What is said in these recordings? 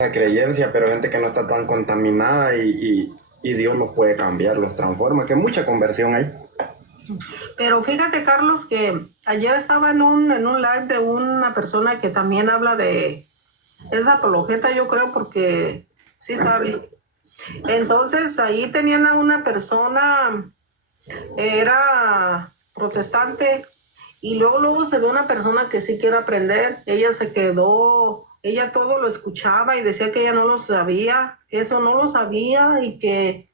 esa creencia, pero gente que no está tan contaminada y Dios los puede cambiar, los transforma, que mucha conversión hay. Pero fíjate, Carlos, que ayer estaba en un live de una persona que también habla de esa apologeta, yo creo, porque sí sabe. Entonces ahí tenían a una persona, era protestante, y luego se ve una persona que sí quiere aprender. Ella se quedó, ella todo lo escuchaba y decía que ella no lo sabía, que eso no lo sabía y que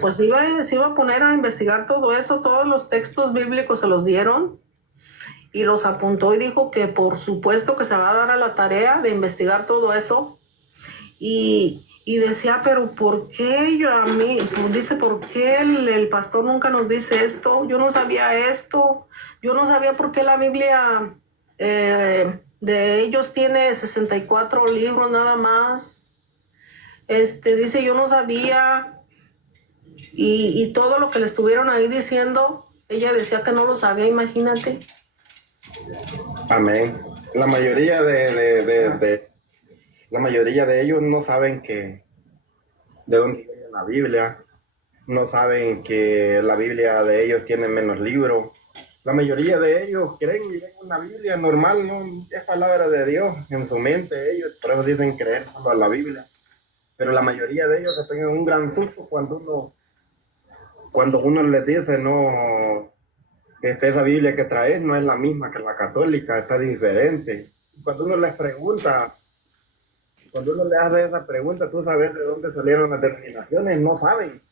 pues se iba a poner a investigar todo eso. Todos los textos bíblicos se los dieron y los apuntó y dijo que por supuesto que se va a dar a la tarea de investigar todo eso. Y decía, pero ¿por qué yo a mí? Pues dice, ¿por qué el pastor nunca nos dice esto? Yo no sabía esto. Yo no sabía por qué la Biblia de ellos tiene 64 libros nada más. Dice, yo no sabía. Y todo lo que le estuvieron ahí diciendo, ella decía que no lo sabía, imagínate. Amén. La mayoría la mayoría de ellos no saben de dónde viene la Biblia, no saben que la Biblia de ellos tiene menos libros. La mayoría de ellos creen y ven una Biblia normal, no es palabra de Dios en su mente. Ellos por eso dicen creer solo a la Biblia. Pero la mayoría de ellos se pegan un gran susto cuando uno les dice no, esa Biblia que traes no es la misma que la católica, está diferente. Cuando uno les pregunta, cuando uno le hace esa pregunta, tú sabes de dónde salieron las denominaciones, no saben.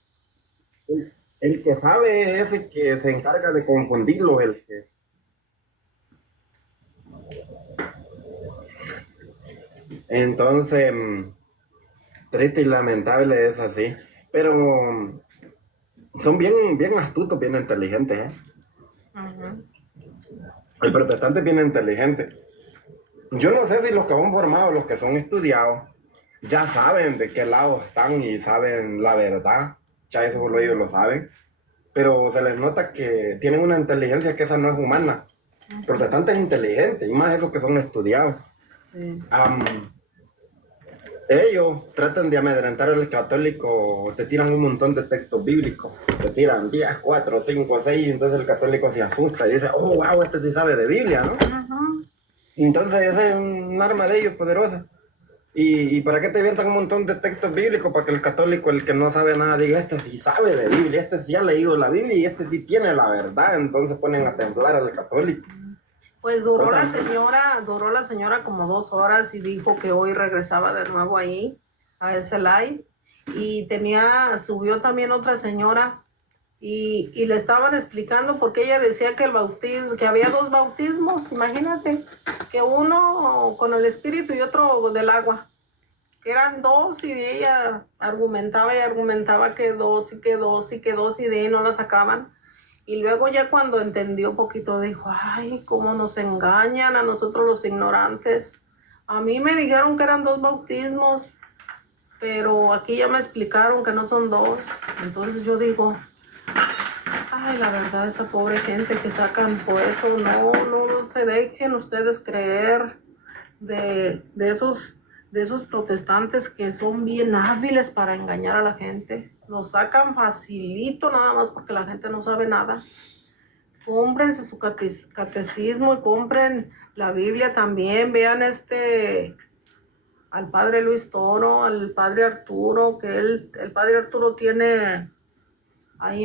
El que sabe es el que se encarga de confundirlos, Entonces, triste y lamentable es así. Pero son bien astutos, bien inteligentes, ¿eh? Uh-huh. El protestante es bien inteligente. Yo no sé si los que van formados, los que son estudiados, ya saben de qué lado están y saben la verdad. Ya eso solo ellos lo saben. Pero se les nota que tienen una inteligencia que esa no es humana. El protestante es inteligente, y más esos que son estudiados. Sí. Ellos tratan de amedrentar al católico, te tiran un montón de textos bíblicos, te tiran 10, 4, 5, 6, y entonces el católico se asusta y dice, oh, wow, este sí sabe de Biblia, ¿no? Uh-huh. Entonces ese es un arma de ellos poderosa. ¿Y para qué te inventan un montón de textos bíblicos? Para que el católico, el que no sabe nada, diga, este sí sabe de Biblia, este sí ha leído la Biblia y este sí tiene la verdad. Entonces ponen a temblar al católico. Pues duró la señora como 2 horas y dijo que hoy regresaba de nuevo ahí a ese live. Y subió también otra señora y le estaban explicando porque ella decía que que había 2 bautismos, imagínate, que uno con el espíritu y otro del agua, que eran dos, y ella argumentaba y argumentaba que dos y que dos y que dos, y de ahí no la sacaban. Y luego ya cuando entendió un poquito dijo, ay, cómo nos engañan a nosotros los ignorantes. A mí me dijeron que eran 2 bautismos, pero aquí ya me explicaron que no son 2. Entonces yo digo, ay, la verdad, esa pobre gente que sacan por eso, no se dejen ustedes creer de esos protestantes que son bien hábiles para engañar a la gente. Los sacan facilito nada más porque la gente no sabe nada. Cómprense su catecismo y compren la Biblia también. Vean al padre Luis Toro, al padre Arturo, que el padre Arturo tiene ahí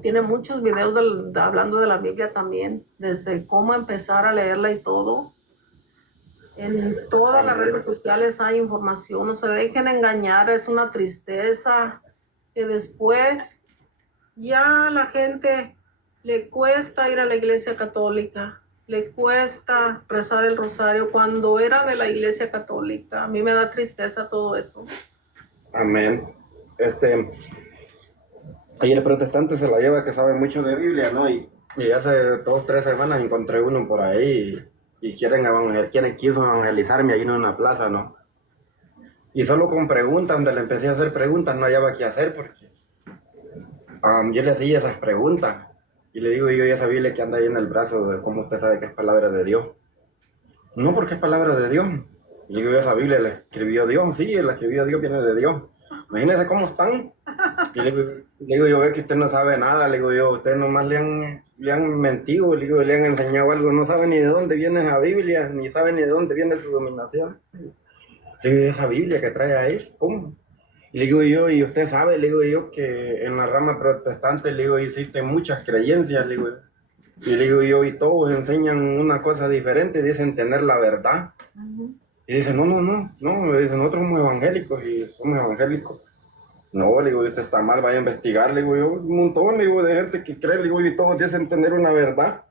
tiene muchos videos hablando de la Biblia también, desde cómo empezar a leerla y todo. En todas las redes sociales hay información, no se dejen engañar, es una tristeza que después ya a la gente le cuesta ir a la iglesia católica, le cuesta rezar el rosario cuando era de la iglesia católica. A mí me da tristeza todo eso. Amén. Y el protestante se la lleva que sabe mucho de Biblia, ¿no? Y hace 2, 3 semanas encontré uno por ahí y quiso evangelizarme ahí en una plaza, ¿no? Y solo con preguntas, donde le empecé a hacer preguntas, no hallaba qué hacer porque yo le hacía esas preguntas. Y le digo yo, esa Biblia que anda ahí en el brazo, ¿cómo usted sabe que es palabra de Dios? No, porque es palabra de Dios. Y le digo yo, esa Biblia la escribió Dios, sí, la escribió Dios, viene de Dios. Imagínese cómo están. Y le digo yo, ve que usted no sabe nada, le digo yo, usted nomás le han mentido, le digo, le han enseñado algo, no sabe ni de dónde viene esa Biblia, ni sabe ni de dónde viene su dominación. Le digo, esa Biblia que trae ahí, ¿cómo? Y le digo yo, y usted sabe, le digo yo, que en la rama protestante, le digo, existen muchas creencias, le digo, y le digo yo, y todos enseñan una cosa diferente, dicen tener la verdad. Y dicen, no, le dicen, nosotros somos evangélicos y somos evangélicos. No, le digo, usted está mal, vaya a investigar, le digo yo, un montón, le digo, de gente que cree, le digo, y todos dicen tener una verdad.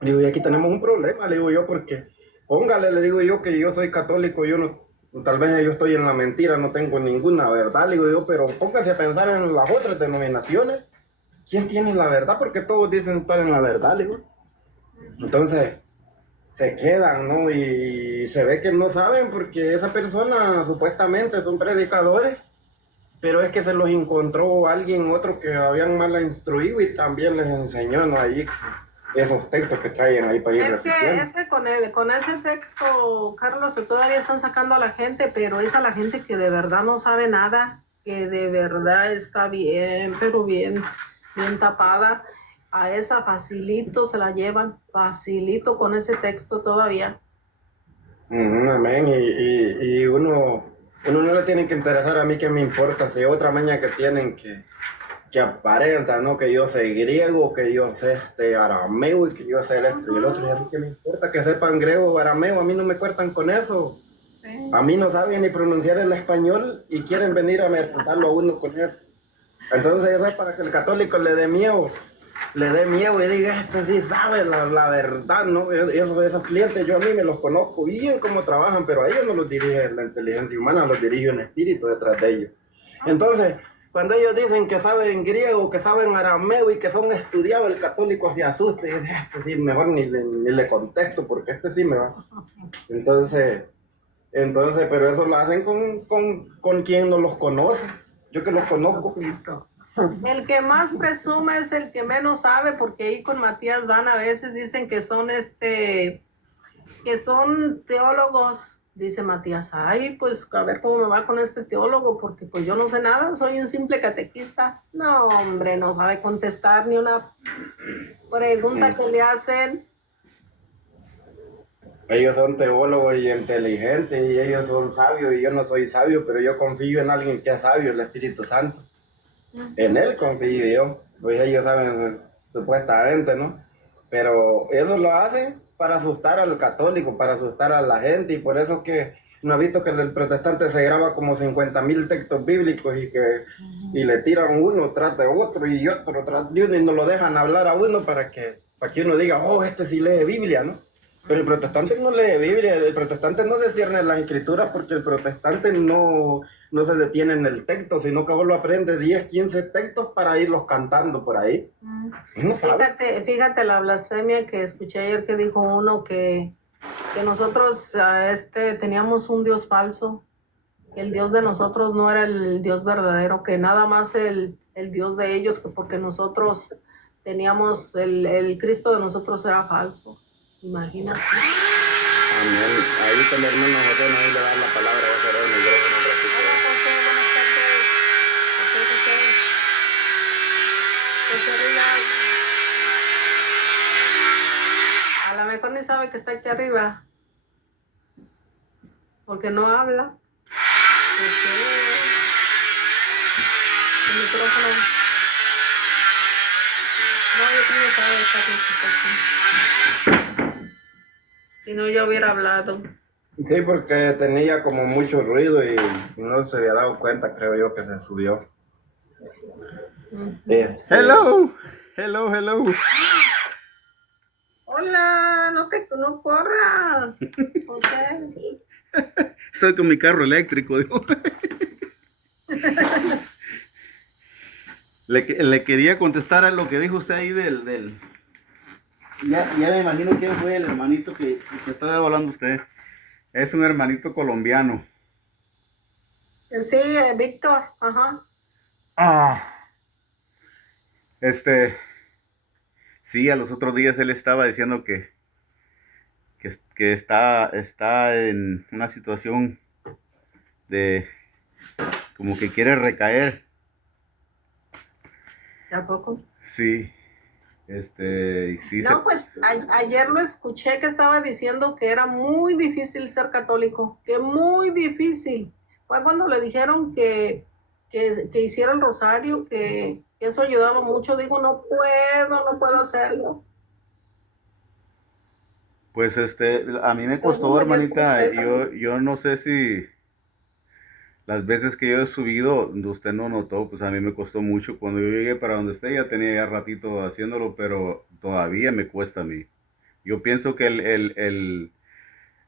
Le digo, y aquí tenemos un problema, le digo yo, porque póngale, le digo yo, que yo soy católico, yo no, tal vez yo estoy en la mentira, no tengo ninguna verdad, le digo yo, pero póngase a pensar en las otras denominaciones. ¿Quién tiene la verdad? Porque todos dicen estar en la verdad, le digo. Entonces, se quedan, ¿no? Y se ve que no saben porque esa persona supuestamente son predicadores, pero es que se los encontró alguien, otro que habían mal instruido y también les enseñó, ¿no? Ahí esos textos que traen ahí para ir repitiendo. Es que con ese texto, Carlos, todavía están sacando a la gente, pero es a la gente que de verdad no sabe nada, que de verdad está bien, pero bien tapada. A esa facilito se la llevan, facilito con ese texto todavía. Amén. Y uno no le tiene que interesar, a mí que me importa, si otra maña que tienen que aparenta, ¿no? Que yo sé griego, que yo sé arameo y que yo sé esto y el otro. Y a mí que me importa que sepan griego o arameo, a mí no me cortan con eso. Sí. A mí no saben ni pronunciar el español y quieren venir a mercantarlo a uno con eso. Entonces eso es para que el católico le dé miedo y diga, este sí sabe la verdad, ¿no? Esos clientes yo a mí me los conozco bien cómo trabajan, pero a ellos no los dirige la inteligencia humana, los dirige un espíritu detrás de ellos. Entonces, cuando ellos dicen que saben griego, que saben arameo y que son estudiados, el católico se asusta y dice, este sí, mejor ni le contesto porque este sí me va. Entonces, pero eso lo hacen con quien no los conoce. Yo que los conozco. El que más presume es el que menos sabe, porque ahí con Matías van a veces dicen que son que son teólogos. Dice Matías, ay, pues a ver cómo me va con este teólogo, porque pues yo no sé nada, soy un simple catequista. No, hombre, no sabe contestar ni una pregunta que le hacen. Ellos son teólogos y inteligentes y ellos son sabios y yo no soy sabio, pero yo confío en alguien que es sabio, el Espíritu Santo. En él confío yo, pues ellos saben supuestamente, ¿no? Pero eso lo hacen para asustar al católico, para asustar a la gente, y por eso es que no ha visto que el protestante se graba como 50,000 textos bíblicos y le tiran uno tras de otro y otro tras de uno y no lo dejan hablar a uno para que uno diga, oh, este sí lee Biblia, ¿no? Pero el protestante no lee Biblia, el protestante no discierne las escrituras porque el protestante no se detiene en el texto, sino que vos lo aprende 10, 15 textos para irlos cantando por ahí. No sabe. Fíjate la blasfemia que escuché ayer que dijo uno que nosotros teníamos un Dios falso, que el Dios de nosotros no era el Dios verdadero, que nada más el Dios de ellos, que porque nosotros teníamos el Cristo de nosotros era falso. Imagínate. Amén. Ahí con el hermano José, ahí le da la palabra, va a cerrar el micrófono un ratito. Hola José, buenas tardes. José, a lo mejor ni sabe que está aquí arriba, porque no habla. El micrófono. No, yo creo que sabe estar aquí. Si no, yo hubiera hablado. Sí, porque tenía como mucho ruido y no se había dado cuenta, creo yo, que se subió. Hello. Hola, no corras, José. Estoy con mi carro eléctrico, digo. Le quería contestar a lo que dijo usted ahí del... Ya me imagino quién fue el hermanito que estaba hablando usted. Es un hermanito colombiano. Sí, Víctor, ajá. Sí, a los otros días él estaba diciendo que que está en una situación de como que quiere recaer. ¿A poco? Sí, y sí No, pues ayer lo escuché que estaba diciendo que era muy difícil ser católico, que muy difícil. Fue cuando le dijeron que hiciera el rosario, que eso ayudaba mucho. Digo, no puedo hacerlo. pues a mí me Tengo costó, mayor hermanita, complejo. yo no sé si las veces que yo he subido, usted no notó, pues a mí me costó mucho. Cuando yo llegué para donde esté, ya tenía ya ratito haciéndolo, pero todavía me cuesta a mí. Yo pienso que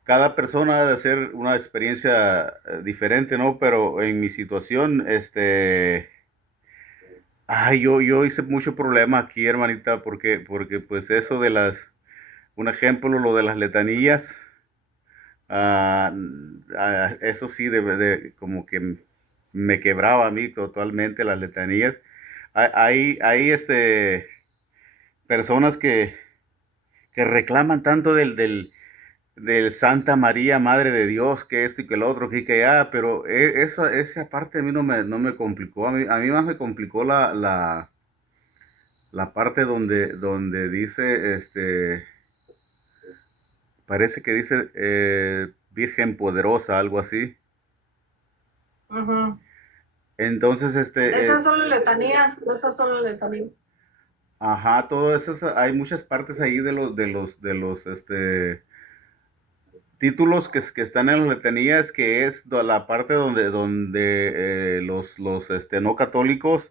cada persona ha de hacer una experiencia diferente, ¿no? Pero en mi situación, yo hice mucho problema aquí, hermanita, porque pues eso de un ejemplo, lo de las letanillas, ah, eso sí, como que me quebraba a mí totalmente las letanías. Hay personas que reclaman tanto del Santa María, Madre de Dios, que esto y que el otro, que allá, pero esa parte a mí no me complicó. A mí más me complicó la parte donde dice, parece que dice Virgen Poderosa, algo así. Ujú. Entonces, Esas son las letanías, esas son las letanías. ajá, todo eso, hay muchas partes ahí de los títulos que están en las letanías, que es la parte donde los no católicos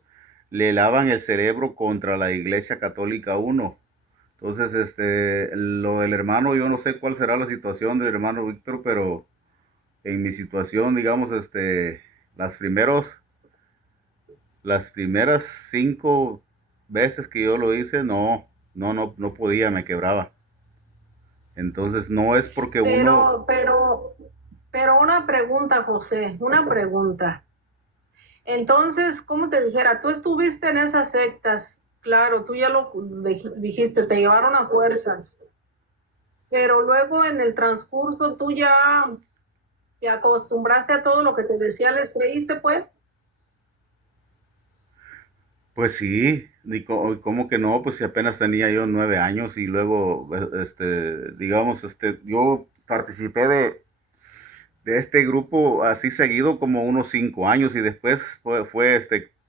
le lavan el cerebro contra la Iglesia Católica uno. Entonces, lo del hermano, yo no sé cuál será la situación del hermano Víctor, pero en mi situación, digamos, las primeros, las primeras 5 veces que yo lo hice, no podía, me quebraba. Entonces, no es porque uno, Pero, pero, pero una pregunta, José, una pregunta. Entonces, ¿cómo te dijera? Tú estuviste en esas sectas, claro, tú ya lo dijiste, te llevaron a fuerzas, pero luego en el transcurso tú ya te acostumbraste a todo lo que te decía, les creíste, pues. pues sí, ¿cómo que no? Pues si apenas tenía yo 9 años y luego, digamos, yo participé de este grupo así seguido como unos 5 años, y después fue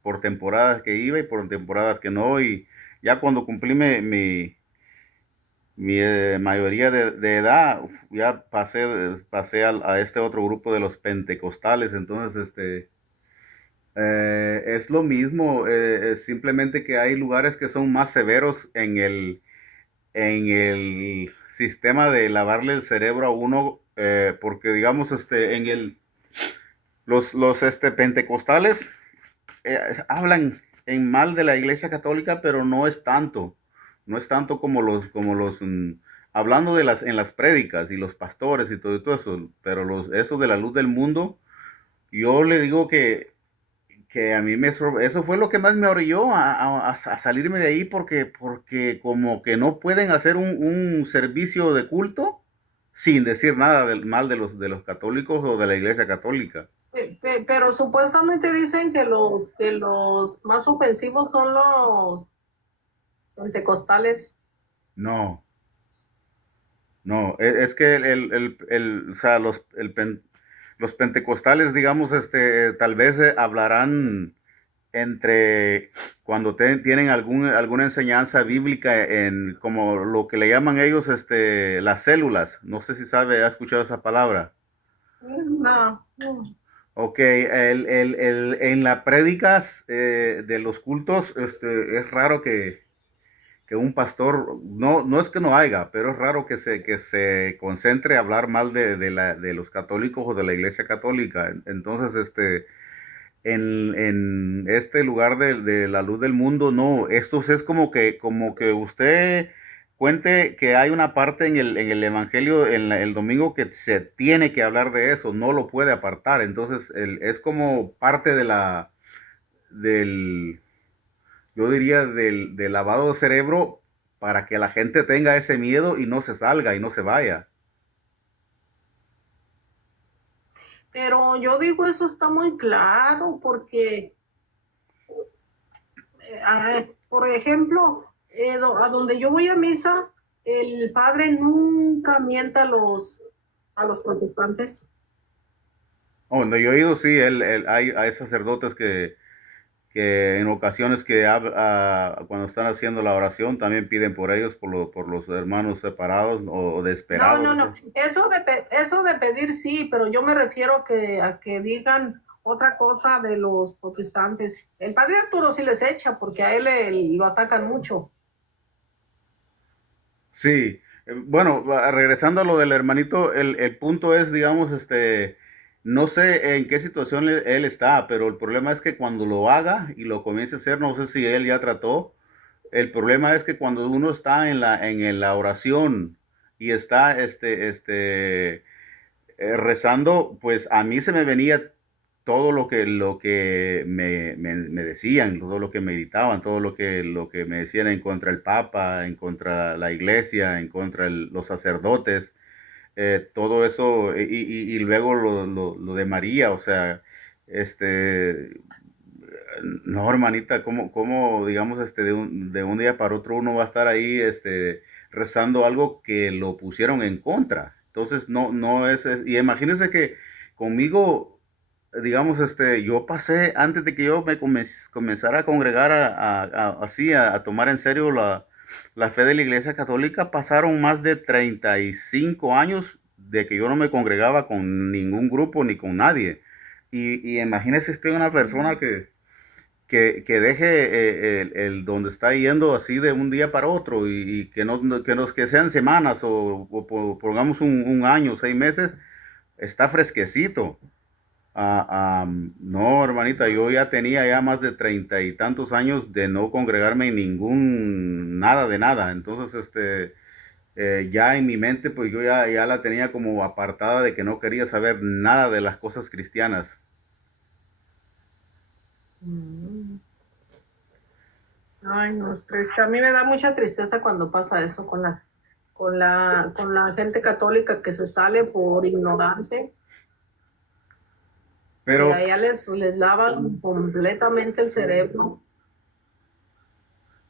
por temporadas que iba y por temporadas que no, y ya cuando cumplí mi mayoría de edad, ya pasé a este otro grupo de los pentecostales. Entonces, es lo mismo, es simplemente que hay lugares que son más severos en el sistema de lavarle el cerebro a uno, porque digamos, los pentecostales hablan en mal de la Iglesia Católica, pero no es tanto como los hablando en las prédicas y los pastores y todo eso, pero eso de la luz del mundo, yo le digo que a mí eso fue lo que más me orilló a salirme de ahí, porque como que no pueden hacer un servicio de culto sin decir nada del mal de los católicos o de la Iglesia Católica. Pero supuestamente dicen que los más ofensivos son los pentecostales. No, no, es que o sea, los pentecostales, digamos, tal vez hablarán entre cuando tienen alguna enseñanza bíblica en como lo que le llaman ellos, las células. No sé si ha escuchado esa palabra. No, no. Ok, en las prédicas de los cultos, es raro que un pastor, no es que no haya, pero es raro que se concentre a hablar mal de los católicos o de la Iglesia Católica. Entonces, en este lugar de la luz del mundo, no, esto es como que usted cuente que hay una parte en el Evangelio, el domingo, que se tiene que hablar de eso, no lo puede apartar. Entonces, es como parte del, yo diría, del lavado de cerebro, para que la gente tenga ese miedo y no se salga y no se vaya. Pero yo digo, eso está muy claro, porque, por ejemplo, a donde yo voy a misa, el padre nunca mienta a los protestantes. Oh, no, yo he ido, sí, hay sacerdotes que en ocasiones cuando están haciendo la oración también piden por ellos, por los hermanos separados o No, no, desesperados. no. Eso de pedir sí, pero yo me refiero a que digan otra cosa de los protestantes. El padre Arturo sí les echa, porque a él lo atacan mucho. Sí, bueno, regresando a lo del hermanito, el punto es, digamos, no sé en qué situación él está, pero el problema es que cuando lo haga y lo comience a hacer, no sé si él ya trató. El problema es que cuando uno está en la oración y está rezando, pues a mí se me venía todo lo que me decían, todo lo que meditaban, todo lo que me decían en contra del Papa, en contra la iglesia, en contra los sacerdotes, todo eso, y luego lo de María, o sea, este, no, hermanita, cómo digamos, de un día para otro uno va a estar ahí, rezando algo que lo pusieron en contra? Entonces, no y imagínense que conmigo, digamos, yo pasé, antes de que yo comenzara a congregar así, a tomar en serio la fe de la Iglesia Católica, pasaron más de 35 años de que yo no me congregaba con ningún grupo ni con nadie. Y imagínese usted una persona que deje el donde está yendo así de un día para otro y que sean semanas pongamos un año, 6 meses, está fresquecito. No, hermanita, yo ya tenía ya más de 30 y tantos años de no congregarme en nada de nada. Entonces, ya en mi mente, pues yo ya la tenía como apartada de que no quería saber nada de las cosas cristianas. Mm. Ay, no, es triste. A mí me da mucha tristeza cuando pasa eso con la gente católica que se sale por ignorante, que Pero allá les lavan completamente el cerebro.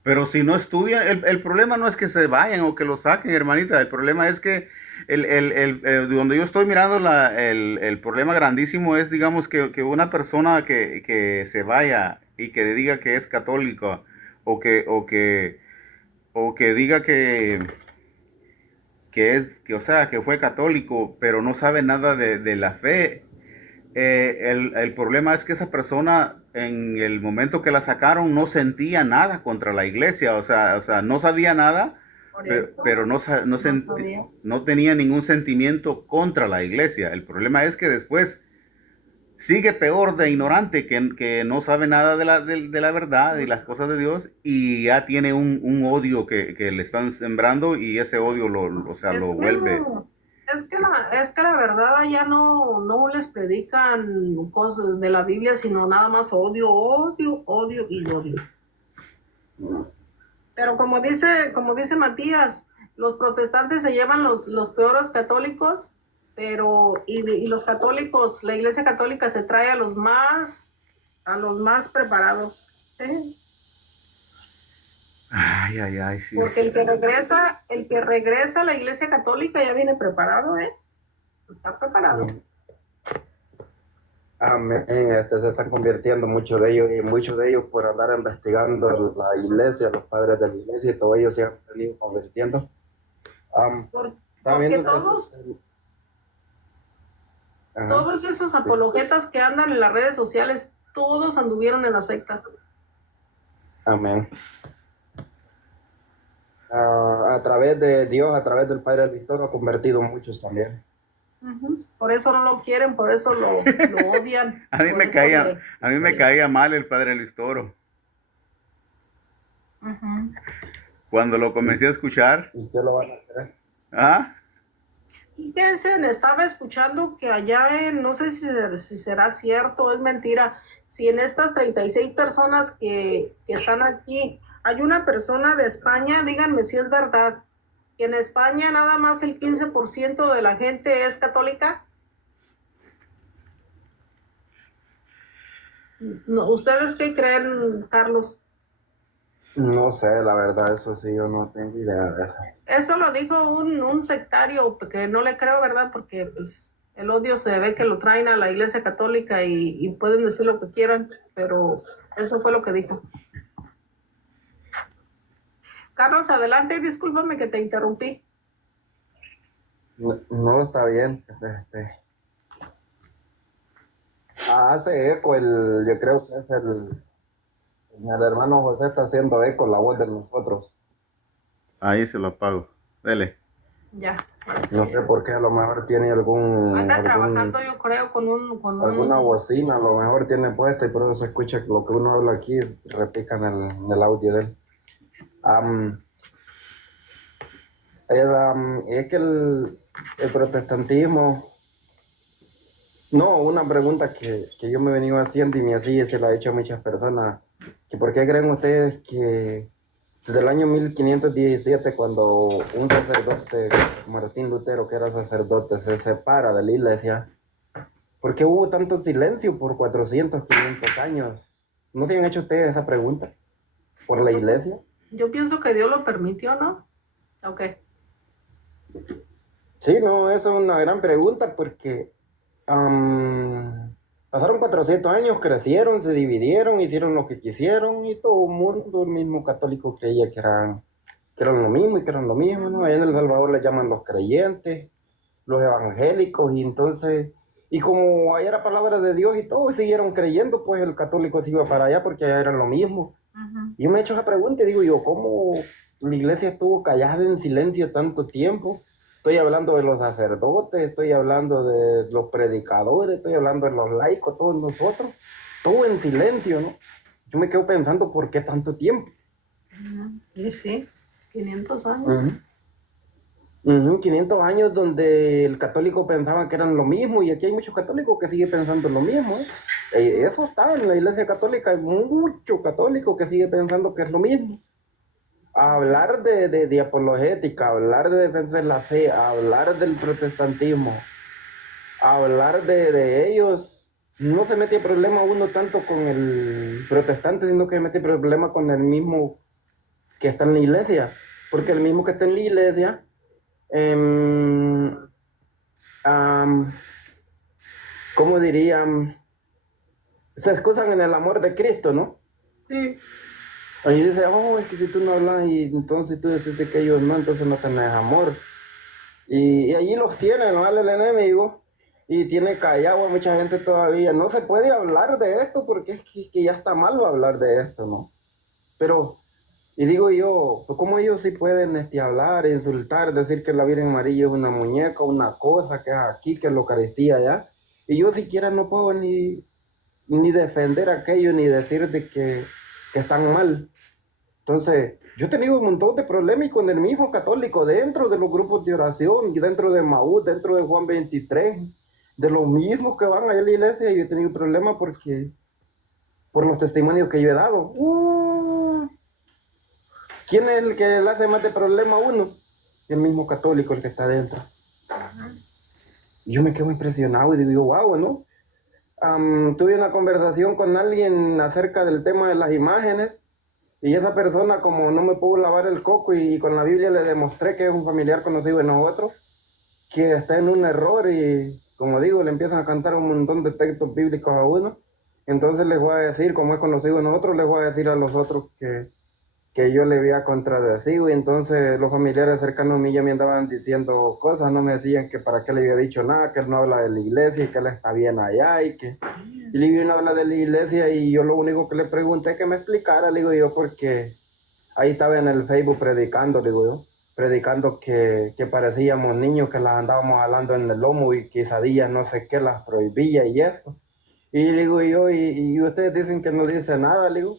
Pero si no estudian, el problema no es que se vayan o que lo saquen, hermanita. El problema es que donde yo estoy mirando el problema grandísimo es, digamos, que una persona que se vaya y que diga que es católico o que, o que, o que diga o sea, que fue católico, pero no sabe nada de la fe. El problema es que esa persona en el momento que la sacaron no sentía nada contra la iglesia, o sea, no sabía nada, Por pero eso no sabía. no tenía ningún sentimiento contra la iglesia. El problema es que después sigue peor de ignorante, que no sabe nada de la verdad y las cosas de Dios, y ya tiene un odio que le están sembrando, y ese odio o sea, Es lo que vuelve. es que la verdad allá no les predican cosas de la Biblia, sino nada más odio, odio, odio y odio. Pero como dice Matías, los protestantes se llevan los peores católicos, y los católicos, la iglesia católica se trae a los más preparados. ¿Sí? Ay, ay, ay, sí. Porque el que regresa a la iglesia católica ya viene preparado, está preparado. Amén. Se están convirtiendo muchos de ellos, y muchos de ellos por andar investigando la iglesia, los padres de la iglesia, y todos ellos se han venido convirtiendo. Porque todos esos apologetas que andan en las redes sociales, todos anduvieron en las sectas. Amén. A través de Dios, a través del Padre del Cristo, ha convertido muchos también. Por eso no lo quieren, por eso lo odian. A mí me caía mal el padre Luis Toro. Cuando lo comencé a escuchar. ¿Y qué lo van a hacer? ¿Ah? Fíjense, estaba escuchando que allá no sé si será cierto o es mentira, si en estas 36 personas que están aquí, hay una persona de España, díganme si es verdad, que en España nada más el 15% de la gente es católica. No, ¿ustedes qué creen, Carlos? No sé, la verdad, eso sí, yo no tengo idea de eso. Eso lo dijo un sectario que no le creo, ¿verdad? Porque pues el odio se ve que lo traen a la Iglesia Católica y pueden decir lo que quieran, pero eso fue lo que dijo. Carlos, adelante, discúlpame que te interrumpí. No, no está bien. Hace eco yo creo que es el hermano José está haciendo eco la voz de nosotros. Ahí se lo apago. Dele. Ya. No sé por qué, a lo mejor tiene Anda trabajando, yo creo, alguna bocina, a lo mejor tiene puesta y por eso se escucha que lo que uno habla aquí repica en el audio de él. Es que el protestantismo, no, una pregunta que yo me he venido haciendo y me hacía y se la he hecho a muchas personas, que por qué creen ustedes que desde el año 1517, cuando un sacerdote, Martín Lutero, que era sacerdote, se separa de la iglesia, ¿por qué hubo tanto silencio por 400, 500 años? ¿No se han hecho ustedes esa pregunta? ¿Por la iglesia? Yo pienso que Dios lo permitió, ¿no? Ok. Sí, no, eso es una gran pregunta porque pasaron 400 años, crecieron, se dividieron, hicieron lo que quisieron y todo el mundo, el mismo católico, creía que eran lo mismo y que eran lo mismo, ¿no? Allá en El Salvador les llaman los creyentes, los evangélicos, y entonces, y como allá era palabra de Dios y todos siguieron creyendo, pues el católico se iba para allá porque allá era lo mismo. Y yo me he hecho esa pregunta y digo yo, ¿cómo la iglesia estuvo callada en silencio tanto tiempo? Estoy hablando de los sacerdotes, estoy hablando de los predicadores, estoy hablando de los laicos, todos nosotros, todo en silencio, ¿no? Yo me quedo pensando, ¿por qué tanto tiempo? Y sí, 500 años. 500 años donde el católico pensaba que eran lo mismo y aquí hay muchos católicos que siguen pensando lo mismo, ¿eh? Eso está en la iglesia católica, hay mucho católico que sigue pensando que es lo mismo. Hablar de apologética, hablar de defensa de la fe, hablar del protestantismo, hablar de ellos, no se mete problema uno tanto con el protestante, sino que se mete problema con el mismo que está en la iglesia, porque el mismo que está en la iglesia, ¿cómo dirían? Se excusan en el amor de Cristo, ¿no? Sí. Ahí dice, oh, es que si tú no hablas y entonces tú dices que ellos no, entonces no tenés amor. Y allí los tiene, ¿no? El enemigo. Y tiene callado a mucha gente todavía. No se puede hablar de esto porque es que ya está malo hablar de esto, ¿no? Pero, y digo yo, pues ¿cómo ellos sí pueden hablar, insultar, decir que la Virgen María es una muñeca, una cosa, que es aquí, que es la Eucaristía allá? Y yo siquiera no puedo ni defender aquello, ni decir de que están mal. Entonces, yo he tenido un montón de problemas con el mismo católico dentro de los grupos de oración, y dentro de Maús, dentro de Juan 23, de los mismos que van allá a la iglesia. Yo he tenido problemas por los testimonios que yo he dado. ¿Quién es el que le hace más de problema a uno? El mismo católico, el que está dentro. Y yo me quedo impresionado y digo, wow, ¿no? Tuve una conversación con alguien acerca del tema de las imágenes. Y esa persona, como no me pudo lavar el coco y con la Biblia le demostré que es un familiar conocido de nosotros, que está en un error y, como digo, le empiezan a cantar un montón de textos bíblicos a uno. Entonces les voy a decir, como es conocido de nosotros, les voy a decir a los otros que yo le había contradecido. Y entonces los familiares cercanos a mí ya me andaban diciendo cosas, no me decían que para qué le había dicho nada, que él no habla de la iglesia y que él está bien allá y que... Y le vino a hablar de la iglesia y yo lo único que le pregunté es que me explicara, le digo yo, porque ahí estaba en el Facebook predicando, le digo yo, predicando que parecíamos niños que las andábamos jalando en el lomo y quesadillas no sé qué las prohibía y esto. Y le digo yo, y ustedes dicen que no dice nada, le digo.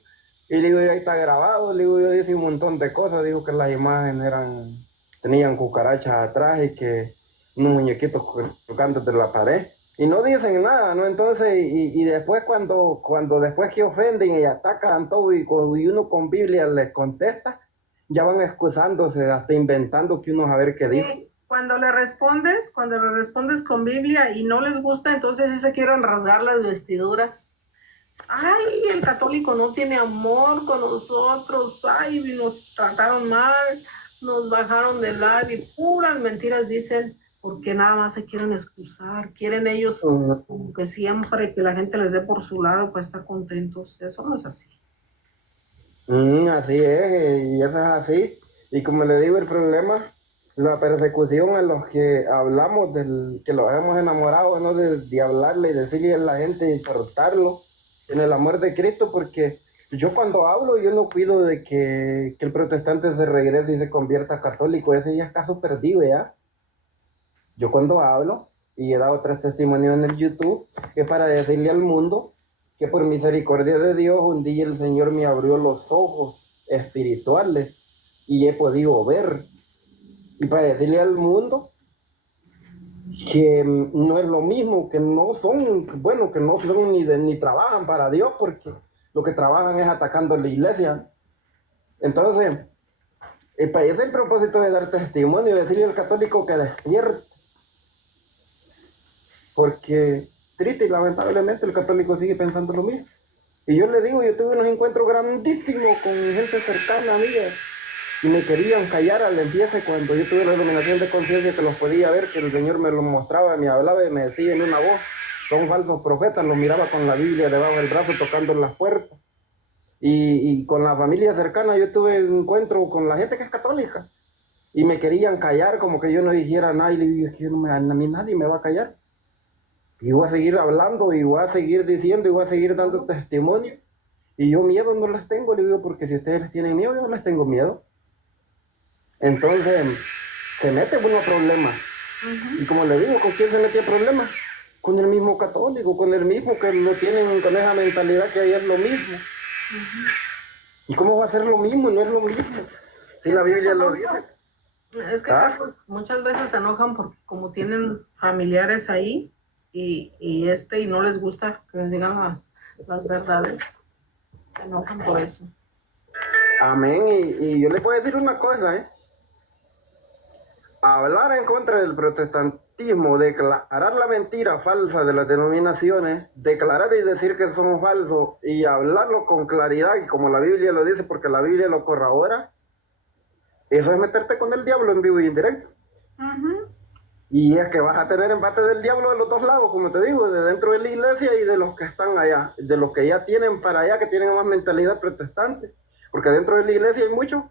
Y le digo yo, ahí está grabado, le digo yo, dice un montón de cosas, dijo que las imágenes tenían cucarachas atrás y que unos muñequitos colgando de la pared. Y no dicen nada, ¿no? Entonces, y después cuando después que ofenden y atacan todo y uno con Biblia les contesta, ya van excusándose, hasta inventando que uno a ver qué dijo. Cuando le respondes con Biblia y no les gusta, entonces sí se quieren rasgar las vestiduras. ay, el católico no tiene amor con nosotros, ay, nos trataron mal, nos bajaron del live y puras mentiras dicen, porque nada más se quieren excusar, quieren ellos como que siempre que la gente les dé por su lado para estar contentos. Eso no es así. Así es, y eso es así. Y como le digo, el problema, la persecución a los que hablamos, que los hemos enamorado, ¿no? De hablarle y decirle a la gente y exhortarlo en el amor de Cristo, porque yo cuando hablo, yo no cuido de que el protestante se regrese y se convierta católico, ese ya es caso perdido, ¿ya? Yo cuando hablo, y he dado 3 testimonios en el YouTube, es para decirle al mundo que por misericordia de Dios, un día el Señor me abrió los ojos espirituales y he podido ver. Y para decirle al mundo que no es lo mismo, que no son, bueno, que no son ni trabajan para Dios, porque lo que trabajan es atacando la iglesia. Entonces, ese es el propósito de dar testimonio, decirle al católico que despierte. Porque triste y lamentablemente el católico sigue pensando lo mismo. Y yo le digo, yo tuve unos encuentros grandísimos con gente cercana a mí y me querían callar al empiece cuando yo tuve la iluminación de conciencia que los podía ver, que el Señor me los mostraba, me hablaba y me decía en una voz, son falsos profetas, los miraba con la Biblia debajo del brazo tocando en las puertas. Y con la familia cercana yo tuve un encuentro con la gente que es católica y me querían callar como que yo no dijera nada y le digo, es que a mí nadie me va a callar. Y voy a seguir hablando, y voy a seguir diciendo, y voy a seguir dando testimonio. Y yo miedo no les tengo, le digo, porque si ustedes les tienen miedo, yo no les tengo miedo. Entonces, se mete uno a problemas. Y como le digo, ¿con quién se mete a problemas? Con el mismo católico, con el mismo que lo tienen con esa mentalidad que ahí es lo mismo. ¿Y cómo va a ser lo mismo? No es lo mismo. Si la Biblia lo dice. Es que Carlos, muchas veces se enojan porque como tienen familiares ahí, y no les gusta que les digan las verdades, se enojan por eso. Amén, y yo le puedo decir una cosa, hablar en contra del protestantismo, declarar la mentira falsa de las denominaciones, declarar y decir que somos falsos y hablarlo con claridad y como la Biblia lo dice, porque la Biblia lo corrobora, eso es meterte con el diablo en vivo y en directo. Y es que vas a tener embate del diablo de los dos lados, como te digo, de dentro de la iglesia y de los que están allá, de los que ya tienen para allá, que tienen más mentalidad protestante. Porque dentro de la iglesia hay muchos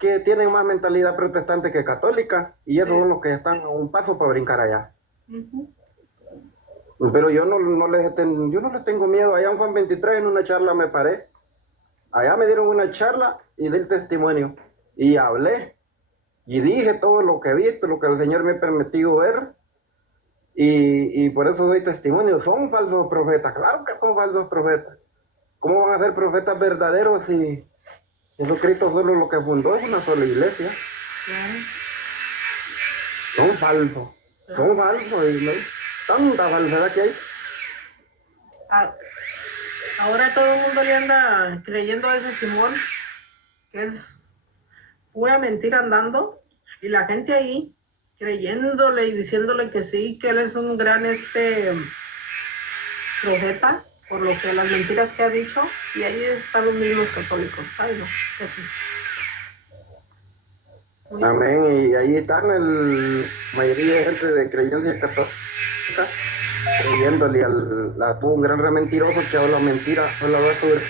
que tienen más mentalidad protestante que católica, y esos son los que están a un paso para brincar allá. Pero yo no les tengo miedo. Allá en Juan 23 en una charla me paré. Allá me dieron una charla y di el testimonio. Y hablé. Y dije todo lo que he visto, lo que el Señor me ha permitido ver. Y por eso doy testimonio. Son falsos profetas. Claro que son falsos profetas. ¿Cómo van a ser profetas verdaderos si Jesucristo solo lo que fundó es una sola iglesia? Son falsos. Son falsos. Y no hay tanta falsedad que hay. Ahora todo el mundo le anda creyendo a ese Simón, que es pura mentira andando, y la gente ahí creyéndole y diciéndole que sí, que él es un gran profeta, por lo que las mentiras que ha dicho, y ahí están los mismos católicos. Ay, no. Amén, y ahí están la mayoría de gente de creencia católica creyéndole tuvo un gran mentiroso que habla mentira, habla basura.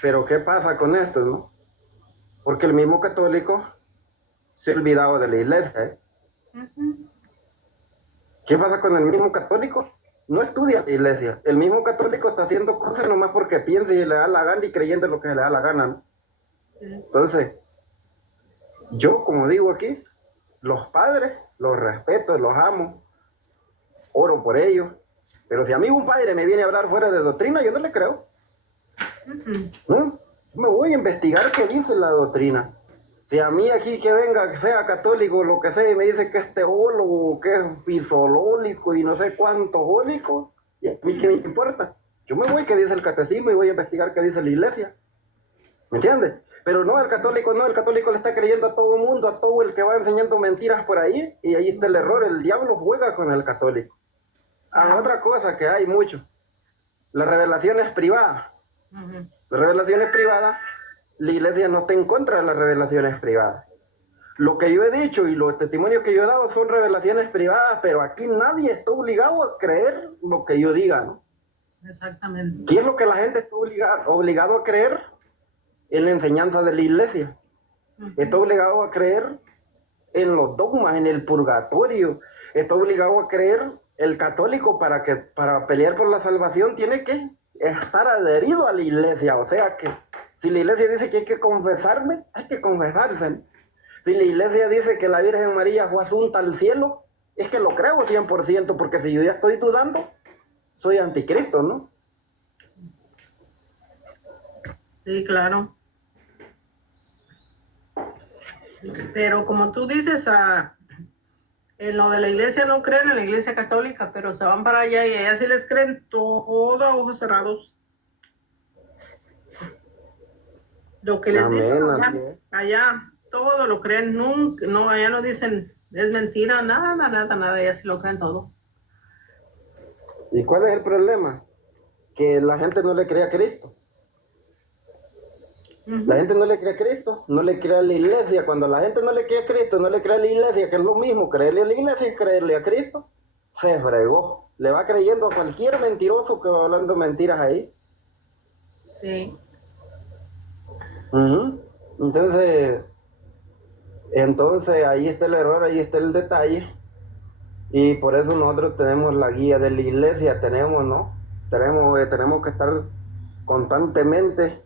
Pero ¿qué pasa con esto, no? Porque el mismo católico se ha olvidado de la iglesia, ¿Qué pasa con el mismo católico? No estudia la iglesia. El mismo católico está haciendo cosas nomás porque piensa y le da la gana y creyendo en lo que le da la gana, ¿no? Entonces, yo, como digo aquí, los padres los respeto, los amo, oro por ellos, pero si a mí un padre me viene a hablar fuera de doctrina, yo no le creo. ¿No? Me voy a investigar qué dice la doctrina. Si a mí aquí que venga, que sea católico, lo que sea, y me dice que es teólogo, que es fisolólico y no sé cuánto jólico, y a mí qué me importa. Yo me voy, que dice el catecismo, y voy a investigar qué dice la iglesia. ¿Me entiendes? Pero no, el católico le está creyendo a todo mundo, a todo el que va enseñando mentiras por ahí, y ahí está el error, el diablo juega con el católico. Otra cosa que hay mucho, La revelación es privada. Ujú. La revelación es privada. La iglesia no está en contra de las revelaciones privadas. Lo que yo he dicho y los testimonios que yo he dado son revelaciones privadas, pero aquí nadie está obligado a creer lo que yo diga, ¿no? Exactamente. ¿Qué es lo que la gente está obligado a creer? En la enseñanza de la iglesia. Está obligado a creer en los dogmas, en el purgatorio. Está obligado a creer. El católico para pelear por la salvación tiene que estar adherido a la iglesia. O sea que si la iglesia dice que hay que confesarme, hay que confesarse. Si la iglesia dice que la Virgen María fue asunta al cielo, es que lo creo 100%, porque si yo ya estoy dudando, soy anticristo, ¿no? Sí, claro. Pero como tú dices, en lo de la iglesia no creen en la iglesia católica, pero se van para allá y allá sí les creen todo a ojos cerrados. Lo que les dicen Amén, allá, así es. allá todo lo creen, nunca, no, allá no dicen es mentira, nada, allá sí lo creen todo. ¿Y cuál es el problema? Que la gente no le cree a Cristo. La gente no le cree a Cristo, no le cree a la iglesia. Cuando la gente no le cree a Cristo, no le cree a la iglesia, que es lo mismo, creerle a la iglesia y creerle a Cristo, se fregó. Le va creyendo a cualquier mentiroso que va hablando mentiras ahí. Sí. Entonces ahí está el error, ahí está el detalle. Y por eso nosotros tenemos la guía de la iglesia, ¿no? Tenemos que estar constantemente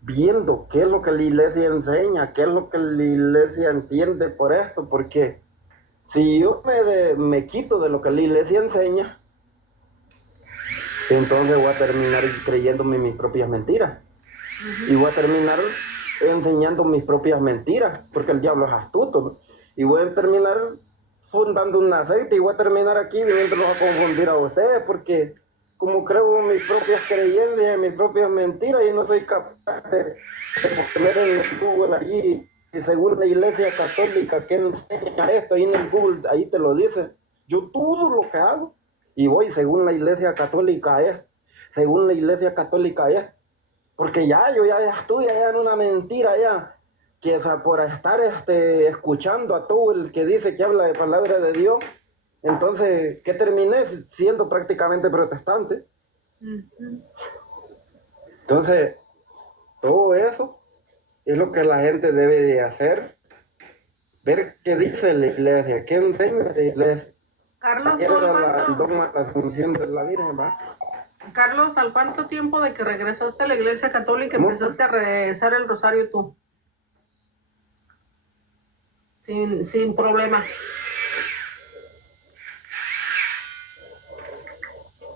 viendo qué es lo que la iglesia enseña, qué es lo que la iglesia entiende por esto, porque si yo me quito de lo que la iglesia enseña, entonces voy a terminar creyéndome mis propias mentiras. Y voy a terminar enseñando mis propias mentiras, porque el diablo es astuto, ¿no? Y voy a terminar fundando un aceite y voy a terminar aquí viniéndolos a confundir a ustedes, porque como creo en mis propias creencias, en mis propias mentiras, y no soy capaz de poner en el Google allí, y según la iglesia católica que enseña esto, ahí en el Google, ahí te lo dice. Yo todo lo que hago, y voy según la iglesia católica es, según la iglesia católica es, porque yo ya estoy allá en una mentira ya, que o sea, por estar escuchando a todo el que dice que habla de palabra de Dios, entonces, ¿qué terminé siendo prácticamente protestante? Entonces, todo eso es lo que la gente debe de hacer, ver qué dice la iglesia, qué enseña la iglesia. Carlos, ¿Qué era el dogma, la función de la Virgen, va? Carlos, ¿al cuánto tiempo de que regresaste a la iglesia católica ¿Cómo? empezaste a rezar el rosario tú? Sin problema.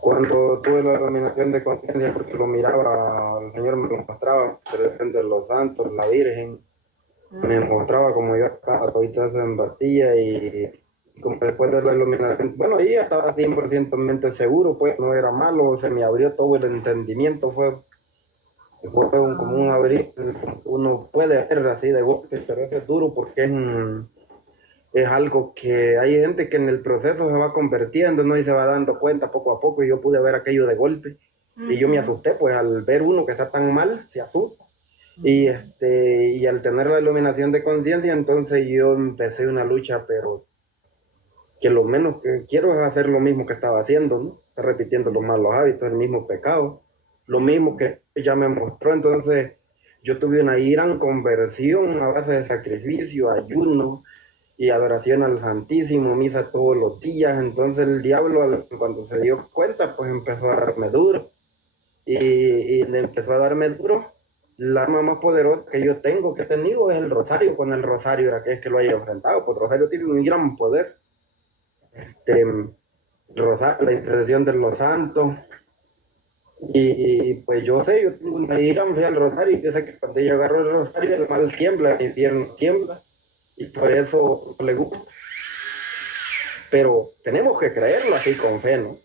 Cuando tuve la dominación de conciencia, porque lo miraba, el Señor me lo mostraba, de los santos, la Virgen, me mostraba como yo estaba todo eso en batilla y como después de la iluminación, bueno, ahí ya estaba 100% mente seguro, pues no era malo, se me abrió todo el entendimiento, fue como un abrir, uno puede ver así de golpe, pero eso es duro porque es algo que hay gente que en el proceso se va convirtiendo, ¿no? Y se va dando cuenta poco a poco, y yo pude ver aquello de golpe, y yo me asusté, pues al ver uno que está tan mal, se asusta. Y al tener la iluminación de conciencia, entonces yo empecé una lucha, pero que lo menos que quiero es hacer lo mismo que estaba haciendo, ¿no? Repitiendo los malos hábitos, el mismo pecado, lo mismo que ya me mostró. Entonces yo tuve una gran conversión a base de sacrificio, ayuno y adoración al Santísimo, misa todos los días. Entonces el diablo, cuando se dio cuenta, pues empezó a darme duro, y le empezó a darme duro. La arma más poderosa que yo tengo, que he tenido, es el rosario. Con el rosario era que es que lo haya enfrentado, pues el rosario tiene un gran poder. Rosario, la intercesión de los santos, y pues yo sé, yo tengo una gran fe al rosario, y yo sé que cuando yo agarro el rosario el mal tiembla, el infierno tiembla, y por eso no le gusta. Pero tenemos que creerlo así con fe, ¿no?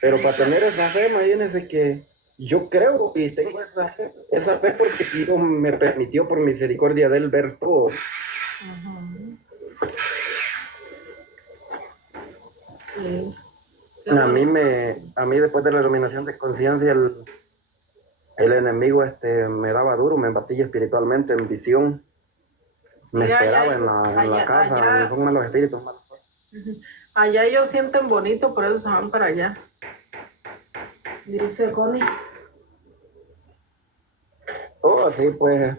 Pero para tener esa fe, imagínense que yo creo y tengo esa fe porque Dios me permitió por misericordia de Él ver todo. Sí. Qué A mí bonito. a mí después de la iluminación de conciencia, el enemigo me daba duro, me embatía espiritualmente en visión, me Sí, esperaba en la casa, son malos espíritus, malos. ujú. Allá ellos sienten bonito, por eso se van para allá. Dice Connie. Oh, sí, pues,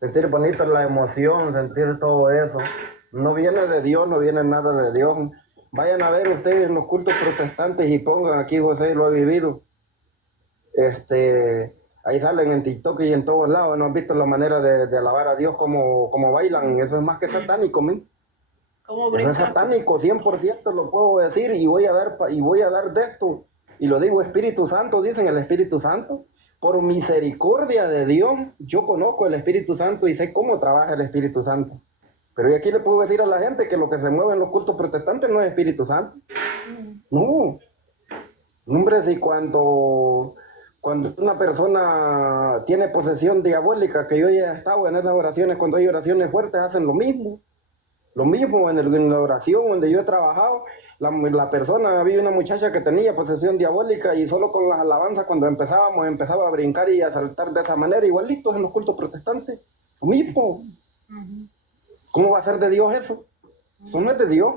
sentir bonito la emoción, sentir todo eso. No viene de Dios, no viene nada de Dios. Vayan a ver ustedes en los cultos protestantes y pongan aquí, José lo ha vivido. Ahí salen en TikTok y en todos lados, ¿no han visto la manera de alabar a Dios como bailan? Eso es más que satánico, ¿men? ¿Cómo Eso es brincan? satánico, 100% lo puedo decir y voy a dar de esto. Y lo digo Espíritu Santo, dicen el Espíritu Santo. Por misericordia de Dios, yo conozco el Espíritu Santo y sé cómo trabaja el Espíritu Santo. Pero yo aquí le puedo decir a la gente que lo que se mueve en los cultos protestantes no es Espíritu Santo. No. Hombre, si cuando una persona tiene posesión diabólica, que yo ya he estado en esas oraciones, cuando hay oraciones fuertes, hacen lo mismo. Lo mismo en la oración donde yo he trabajado, la persona, había una muchacha que tenía posesión diabólica y solo con las alabanzas cuando empezaba a brincar y a saltar de esa manera, igualitos en los cultos protestantes. Lo mismo. ¿Cómo va a ser de Dios eso? Eso no es de Dios.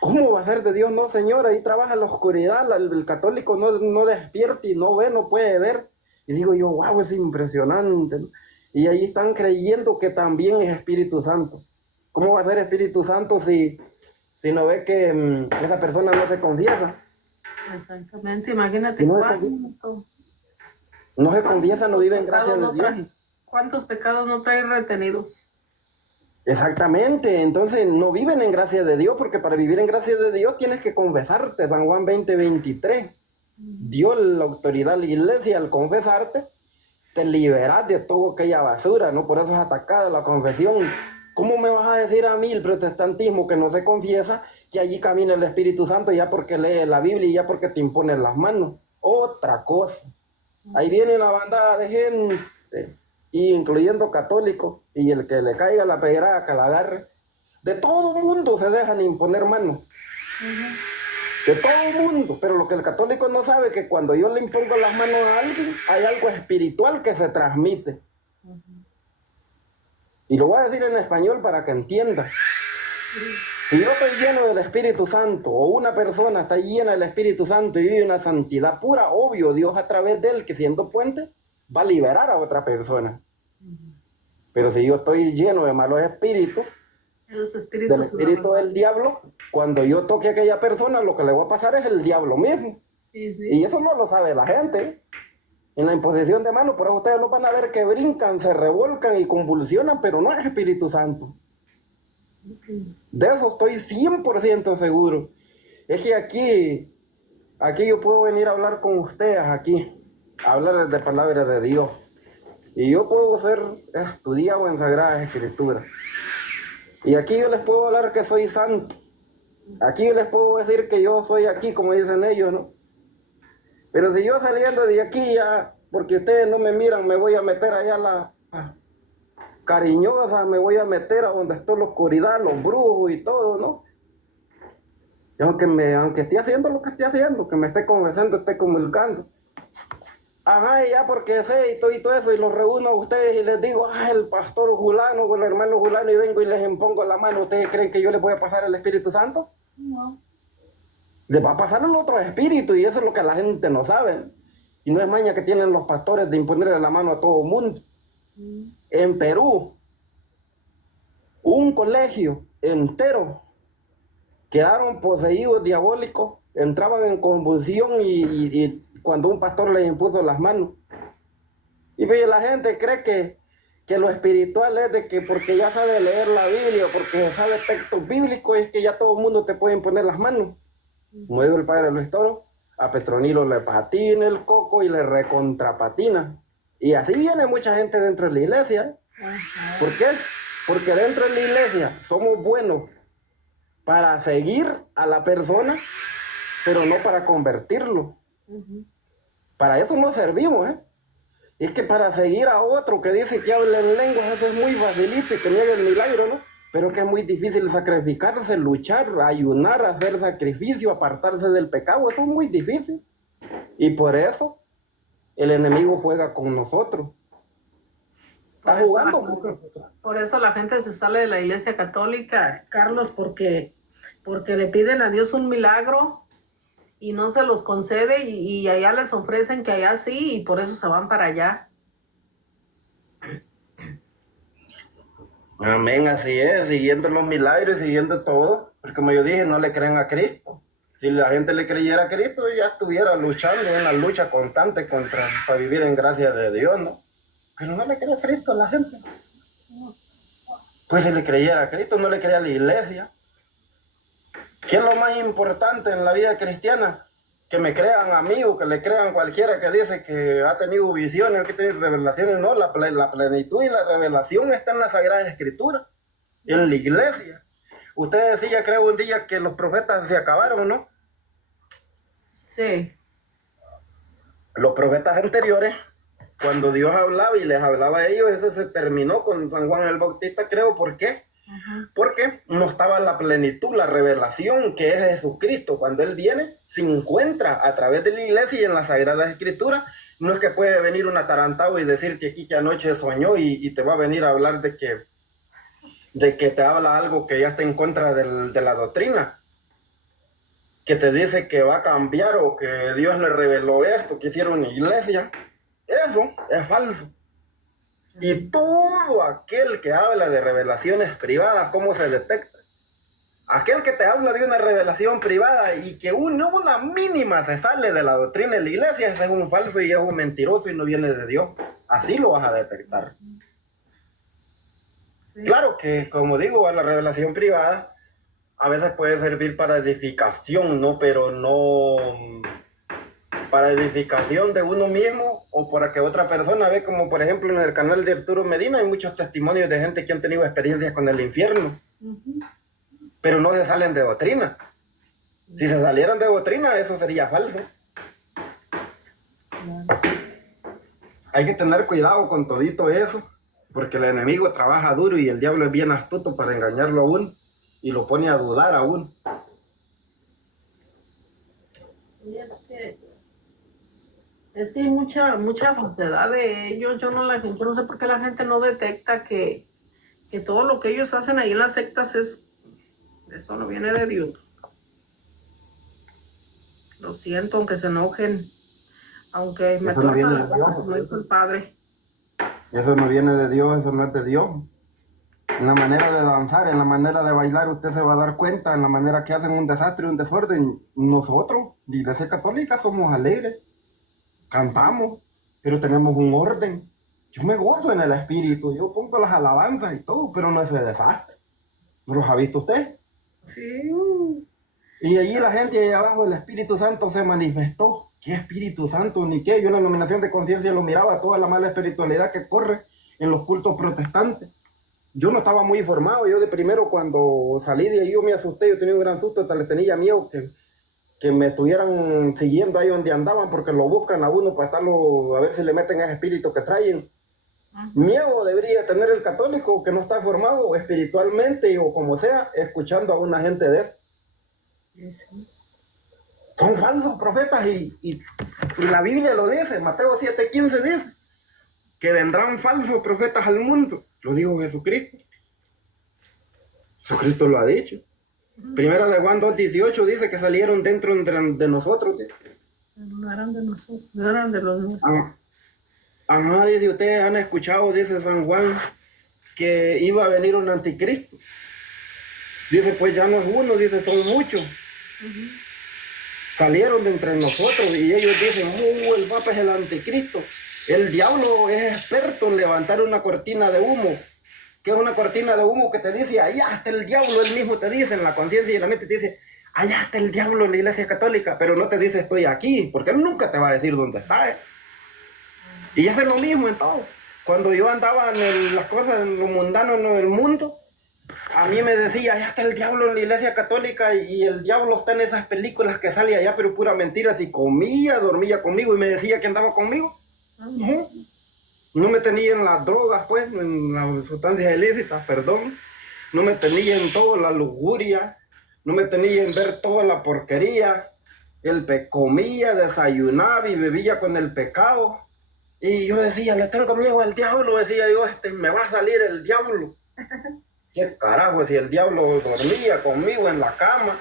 ¿Cómo va a ser de Dios? No, señora, ahí trabaja la oscuridad, el católico no despierta y no ve, no puede ver. Y digo yo, wow, es impresionante. Y ahí están creyendo que también es Espíritu Santo. ¿Cómo va a ser Espíritu Santo si no ve que esa persona no se confiesa? Exactamente, imagínate Si no se cuánto. no se confiesa, no vive en gracia pecados de no Dios. trae? ¿Cuántos pecados no trae retenidos? Exactamente, entonces no viven en gracia de Dios, porque para vivir en gracia de Dios tienes que confesarte. San Juan 20:23 dio la autoridad a la iglesia al confesarte, te liberas de toda aquella basura, ¿no? Por eso es atacada la confesión. ¿Cómo me vas a decir a mí el protestantismo que no se confiesa, que allí camina el Espíritu Santo ya porque lee la Biblia y ya porque te imponen las manos? Otra cosa. Ahí viene una bandada de gente, incluyendo católicos, y el que le caiga la pedrada que la agarre. De todo mundo se dejan imponer manos. De todo mundo. Pero lo que el católico no sabe es que cuando yo le impongo las manos a alguien, hay algo espiritual que se transmite. Y lo voy a decir en español para que entienda. Si yo estoy lleno del Espíritu Santo, o una persona está llena del Espíritu Santo y vive una santidad pura, obvio, Dios a través de él, que siendo puente, va a liberar a otra persona. Pero si yo estoy lleno de malos espíritus, Los espíritus del espíritu del diablo, cuando yo toque a aquella persona, lo que le va a pasar es el diablo mismo. Sí, sí. Y eso no lo sabe la gente. En la imposición de manos, por eso ustedes lo van a ver que brincan, se revolcan y convulsionan, pero no es Espíritu Santo. De eso estoy 100% seguro. Es que aquí yo puedo venir a hablar con ustedes aquí, a hablar de palabras de Dios. Y yo puedo ser estudiado en Sagradas Escrituras. Y aquí yo les puedo hablar que soy santo. Aquí yo les puedo decir que yo soy aquí, como dicen ellos, ¿no? Pero si yo saliendo de aquí ya, porque ustedes no me miran, me voy a meter allá a la cariñosa, me voy a meter a donde está la oscuridad, los brujos y todo, ¿no? Y aunque esté haciendo lo que esté haciendo, que me esté confesando, esté comulgando. Ajá, y ya porque sé y todo eso, y los reúno a ustedes y les digo, el pastor Julano o el hermano Julano, y vengo y les impongo la mano, ¿ustedes creen que yo les voy a pasar el Espíritu Santo? No. Les va a pasar el otro espíritu, y eso es lo que la gente no sabe. Y no es maña que tienen los pastores de imponerle la mano a todo el mundo. En Perú, un colegio entero quedaron poseídos diabólicos, entraban en convulsión y cuando un pastor les impuso las manos. Y pues la gente cree que lo espiritual es de que porque ya sabe leer la Biblia, porque sabe textos bíblicos, es que ya todo el mundo te puede imponer las manos. Como dijo el padre Luis Toro, a Petronilo le patina el coco y le recontrapatina. Y así viene mucha gente dentro de la iglesia. ¿Por qué? Porque dentro de la iglesia somos buenos para seguir a la persona, pero no para convertirlo. Para eso no servimos, ¿eh? Es que para seguir a otro que dice que habla en lenguas, eso es muy facilito y que niegue el milagro, ¿no? pero que es muy difícil sacrificarse, luchar, ayunar, hacer sacrificio, apartarse del pecado, eso es muy difícil. Y por eso el enemigo juega con nosotros. Está jugando con nosotros. Por eso la gente se sale de la iglesia católica, Carlos, porque le piden a Dios un milagro y no se los concede y allá les ofrecen que allá sí y por eso se van para allá. Amén, así es, siguiendo los milagros, siguiendo todo, porque como yo dije, no le creen a Cristo. Si la gente le creyera a Cristo, ya estuviera luchando, una lucha constante para vivir en gracia de Dios, ¿no? Pero no le cree a Cristo a la gente. Pues si le creyera a Cristo, no le cree a la iglesia. ¿Qué es lo más importante en la vida cristiana? Que me crean amigos, que le crean cualquiera que dice que ha tenido visiones, que tiene revelaciones. No, la plenitud y la revelación está en la Sagrada Escritura, en la iglesia. Usted decía, creo, un día que los profetas se acabaron, ¿no? Sí. Los profetas anteriores, cuando Dios hablaba y les hablaba a ellos, eso se terminó con San Juan el Bautista, creo. ¿Por qué? Porque no estaba la plenitud, la revelación que es Jesucristo. Cuando Él viene, se encuentra a través de la iglesia y en las Sagradas Escrituras. No es que puede venir un atarantado y decirte aquí que anoche soñó y te va a venir a hablar de que te habla algo que ya está en contra de la doctrina. Que te dice que va a cambiar o que Dios le reveló esto, que hicieron iglesia. Eso es falso. Y todo aquel que habla de revelaciones privadas, ¿cómo se detecta? Aquel que te habla de una revelación privada y que una mínima se sale de la doctrina de la iglesia, ese es un falso y es un mentiroso y no viene de Dios. Así lo vas a detectar. Sí. Claro que, como digo, la revelación privada a veces puede servir para edificación, ¿no? Pero no para edificación de uno mismo o para que otra persona ve, como por ejemplo en el canal de Arturo Medina hay muchos testimonios de gente que han tenido experiencias con el infierno, pero no se salen de doctrina. Si se salieran de doctrina, eso sería falso. Hay que tener cuidado con todito eso, porque el enemigo trabaja duro y el diablo es bien astuto para engañarlo a uno y lo pone a dudar a uno. Es que hay mucha falsedad de ellos. Yo no sé por qué la gente no detecta que todo lo que ellos hacen ahí en las sectas eso no viene de Dios. Lo siento, aunque se enojen, aunque me eso no viene de Dios. Como dijo el padre. Eso no viene de Dios, eso no es de Dios. En la manera de danzar, en la manera de bailar, usted se va a dar cuenta, en la manera que hacen un desastre, un desorden. Nosotros, la Iglesia Católica, somos alegres. Cantamos, pero tenemos un orden. Yo me gozo en el espíritu, yo pongo las alabanzas y todo, pero no es de desastre. ¿No los ha visto usted? Sí. Y allí la gente allá abajo, el Espíritu Santo se manifestó. ¿Qué Espíritu Santo? Ni qué. Yo en la iluminación de conciencia lo miraba, toda la mala espiritualidad que corre en los cultos protestantes. Yo no estaba muy informado. Yo de primero cuando salí de ahí yo me asusté, yo tenía un gran susto, hasta les tenía miedo que me estuvieran siguiendo ahí donde andaban, porque lo buscan a uno para estarlo, a ver si le meten ese espíritu que traen. Miedo debería tener el católico que no está formado espiritualmente o como sea, escuchando a una gente de eso. Sí. Son falsos profetas y la Biblia lo dice, Mateo 7:15 dice que vendrán falsos profetas al mundo. Lo dijo Jesucristo. Jesucristo lo ha dicho. Primera de Juan 2:18 dice que salieron dentro de nosotros. No eran de nosotros, no eran de los nuestros. Ajá, dice, ustedes han escuchado, dice San Juan, que iba a venir un anticristo. Dice, pues ya no es uno, dice, son muchos. Salieron de entre nosotros y ellos dicen, el Papa es el anticristo. El diablo es experto en levantar una cortina de humo. ¿Qué es una cortina de humo? Que te dice, allá está el diablo, él mismo te dice en la conciencia y en la mente, te dice, allá está el diablo en la Iglesia Católica, pero no te dice estoy aquí, porque él nunca te va a decir dónde está. Y eso es lo mismo en todo. Cuando yo andaba en las cosas, en lo mundano, en el mundo, a mí me decía, allá está el diablo en la Iglesia Católica y el diablo está en esas películas que sale allá, pero pura mentira. Si comía, dormía conmigo y me decía que andaba conmigo. No me tenía en las drogas, pues, en las sustancias ilícitas, perdón. no me tenía en toda la lujuria, no me tenía en ver toda la porquería. Comía, desayunaba y bebía con el pecado. Y yo decía, le tengo miedo al diablo, decía yo, me va a salir el diablo. ¿Qué carajo? Si el diablo dormía conmigo en la cama,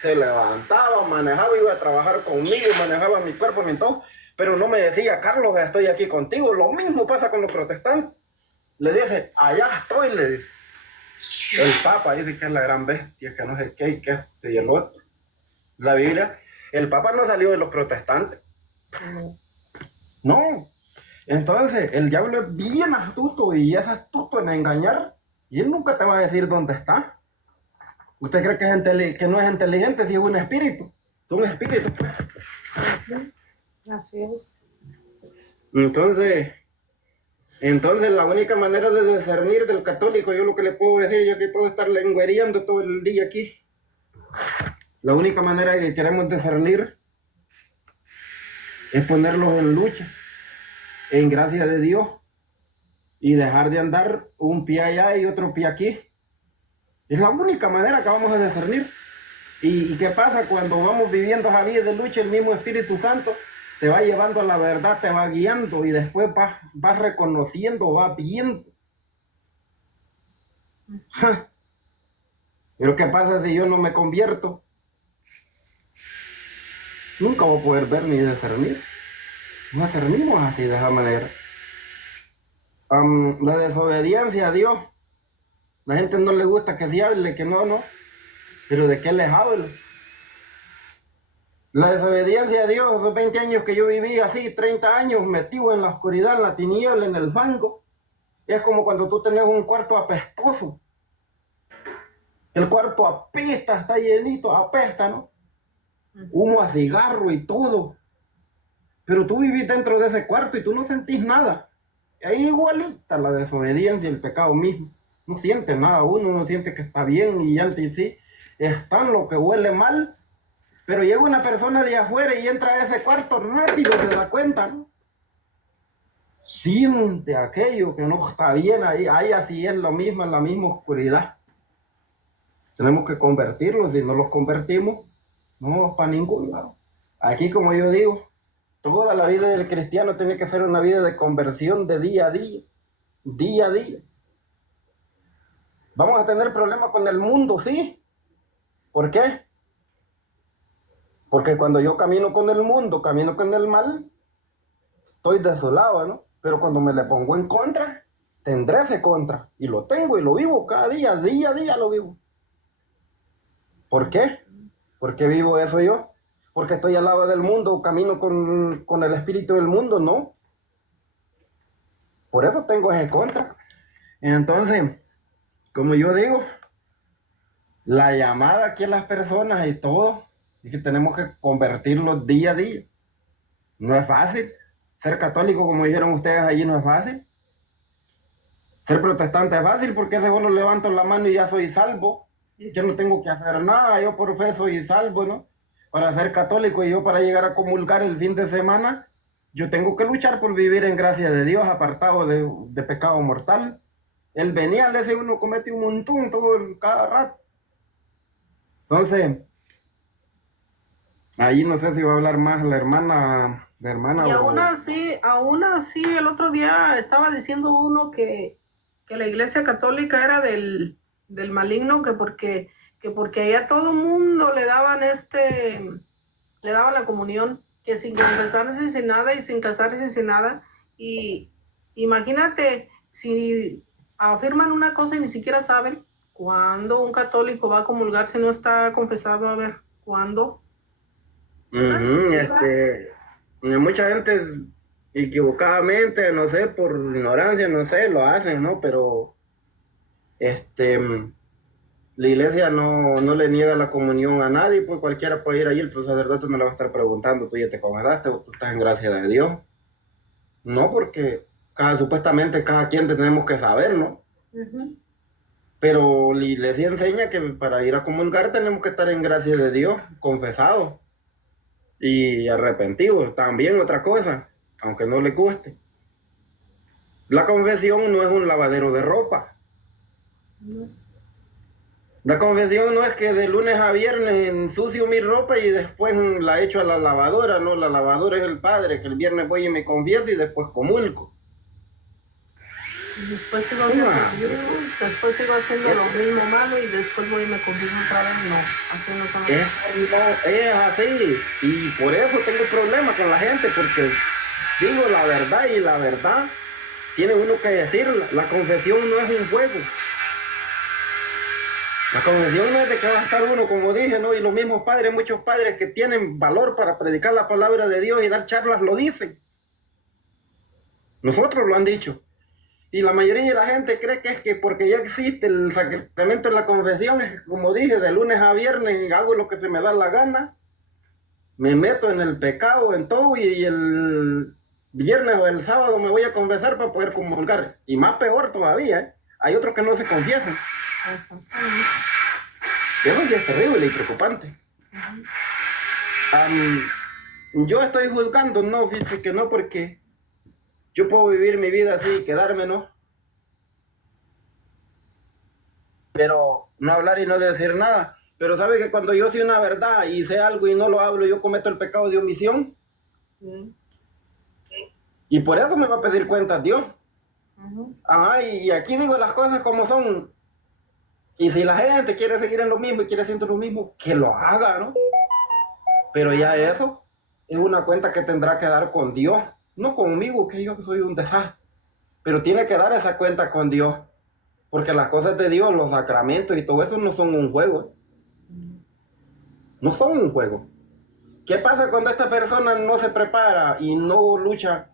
se levantaba, manejaba, iba a trabajar conmigo, manejaba mi cuerpo, mi todo, pero no me decía, Carlos, estoy aquí contigo. Lo mismo pasa con los protestantes. Le dice, allá estoy, le dice. El Papa dice que es la gran bestia, que no sé qué, y que este y el otro. La Biblia, el Papa no salió de los protestantes. No. Entonces, el diablo es bien astuto y es astuto en engañar. Y él nunca te va a decir dónde está. ¿Usted cree que no es inteligente si es un espíritu? Es un espíritu. Así es. Entonces la única manera de discernir del católico, yo lo que le puedo decir, yo que puedo estar lengüereando todo el día aquí. La única manera que queremos discernir es ponerlos en lucha, en gracia de Dios, y dejar de andar un pie allá y otro pie aquí. Es la única manera que vamos a discernir. ¿Y qué pasa cuando vamos viviendo esa vida de lucha? El mismo Espíritu Santo te va llevando a la verdad, te va guiando y después vas reconociendo, vas viendo. Pero ¿qué pasa si yo no me convierto? Nunca voy a poder ver ni discernir. No discernimos así de esa manera. La desobediencia a Dios. La gente no le gusta que se hable, que no. Pero ¿de qué les hablo? La desobediencia a Dios, esos 20 años que yo viví así, 30 años metido en la oscuridad, en la tiniebla, en el fango, es como cuando tú tenés un cuarto apestoso. El cuarto apesta, está llenito, apesta, ¿no? Humo a cigarro y todo. Pero tú vivís dentro de ese cuarto y tú no sentís nada. Ahí igualita la desobediencia y el pecado mismo. No siente nada, uno no siente que está bien y antes sí. Está en lo que huele mal. Pero llega una persona de afuera y entra a ese cuarto rápido, se da cuenta, ¿no? Siente aquello que no está bien ahí así es lo mismo, en la misma oscuridad. Tenemos que convertirlos, si no los convertimos, no vamos para ningún lado. Aquí, como yo digo, toda la vida del cristiano tiene que ser una vida de conversión de día a día, día a día. Vamos a tener problemas con el mundo, sí. ¿Por qué? Porque cuando yo camino con el mundo, camino con el mal, estoy desolado, ¿no? Pero cuando me le pongo en contra, tendré ese contra. Y lo tengo y lo vivo cada día, día a día lo vivo. ¿Por qué? ¿Por qué vivo eso yo? Porque estoy al lado del mundo, camino con el espíritu del mundo, ¿no? Por eso tengo ese contra. Entonces, como yo digo, la llamada aquí a las personas y todo, es que tenemos que convertirlos día a día. No es fácil. Ser católico, como dijeron ustedes allí, no es fácil. Ser protestante es fácil porque ese solo levanto la mano y ya soy salvo. Yo no tengo que hacer nada, yo por fe soy salvo, ¿no? Para ser católico y yo para llegar a comulgar el fin de semana, yo tengo que luchar por vivir en gracia de Dios, apartado de pecado mortal. El venial ese uno comete un montón cada rato. Entonces, ahí no sé si va a hablar más la hermana Y aún así, el otro día estaba diciendo uno que la iglesia católica era del maligno, que porque allá todo mundo le daban la comunión, que sin confesarse sin nada y sin casarse sin nada. Y imagínate, si afirman una cosa y ni siquiera saben cuándo un católico va a comulgar si no está confesado, a ver, ¿cuándo? Mucha gente equivocadamente, no sé, por ignorancia, no sé, lo hacen, ¿no? Pero la iglesia no le niega la comunión a nadie, pues cualquiera puede ir allí, el sacerdote no le va a estar preguntando, tú ya te confesaste, tú estás en gracia de Dios. No, porque supuestamente cada quien tenemos que saber, ¿no? Pero la iglesia enseña que para ir a comulgar tenemos que estar en gracia de Dios, confesados y arrepentidos. También otra cosa, aunque no le guste. La confesión no es un lavadero de ropa. La confesión no es que de lunes a viernes ensucio mi ropa y después la echo a la lavadora, no, la lavadora es el Padre, que el viernes voy y me confieso y después comulgo. Después sigo haciendo, después sigo haciendo lo mismo malo y después voy y me confieso otra vez. No, así no son las Es así, y por eso tengo problemas con la gente, porque digo la verdad y la verdad tiene uno que decirla. La confesión no es un juego. La confesión no es de que va a estar uno, como dije, ¿no? Y los mismos padres, muchos padres que tienen valor para predicar la palabra de Dios y dar charlas lo dicen. Nosotros lo han dicho. Y la mayoría de la gente cree que es que porque ya existe el sacramento de la confesión, es que, como dije, de lunes a viernes hago lo que se me da la gana, me meto en el pecado, en todo, y el viernes o el sábado me voy a confesar para poder comulgar. Y más peor todavía, ¿eh? Hay otros que no se confiesan. Eso ya es terrible y preocupante. Yo estoy juzgando, no, fíjate que no, porque yo puedo vivir mi vida así y quedarme, ¿no? Pero no hablar y no decir nada. Pero sabe que cuando yo sé una verdad y sé algo y no lo hablo, yo cometo el pecado de omisión. Y por eso me va a pedir cuentas Dios. Ajá, y aquí digo las cosas como son. Y si la gente quiere seguir en lo mismo y quiere hacer lo mismo, que lo haga, ¿no? Pero ya eso es una cuenta que tendrá que dar con Dios. No conmigo, que yo soy un desastre. Pero tiene que dar esa cuenta con Dios. Porque las cosas de Dios, los sacramentos y todo eso no son un juego. No son un juego. ¿Qué pasa cuando esta persona no se prepara y no lucha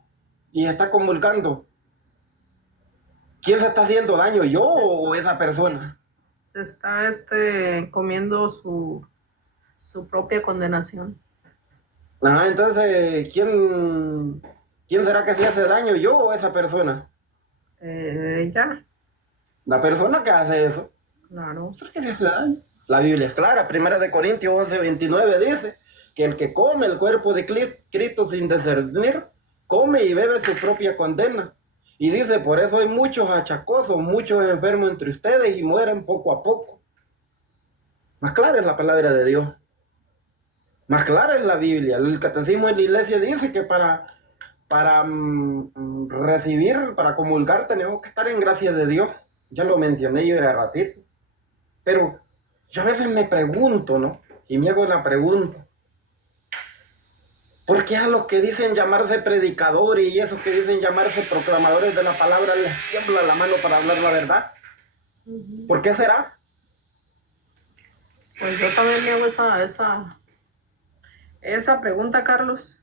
y está comulgando? ¿Quién se está haciendo daño, yo o esa persona? Está comiendo su propia condenación. Ajá, entonces, ¿quién será que se hace daño, yo o esa persona? Ya. La persona que hace eso. Claro. ¿Por qué se hace daño? La Biblia es clara, 1 Corintios 11:29 dice que el que come el cuerpo de Cristo sin discernir, come y bebe su propia condena. Y dice, por eso hay muchos achacosos, muchos enfermos entre ustedes y mueren poco a poco. Más clara es la palabra de Dios. Más clara es la Biblia. El catecismo de la iglesia dice que para recibir, para comulgar, tenemos que estar en gracia de Dios. Ya lo mencioné yo de ratito. Pero yo a veces me pregunto, ¿no? Y me hago la pregunta. ¿Por qué a los que dicen llamarse predicadores y esos que dicen llamarse proclamadores de la palabra les tiembla la mano para hablar la verdad? ¿Por qué será? Pues yo también me hago esa pregunta, Carlos.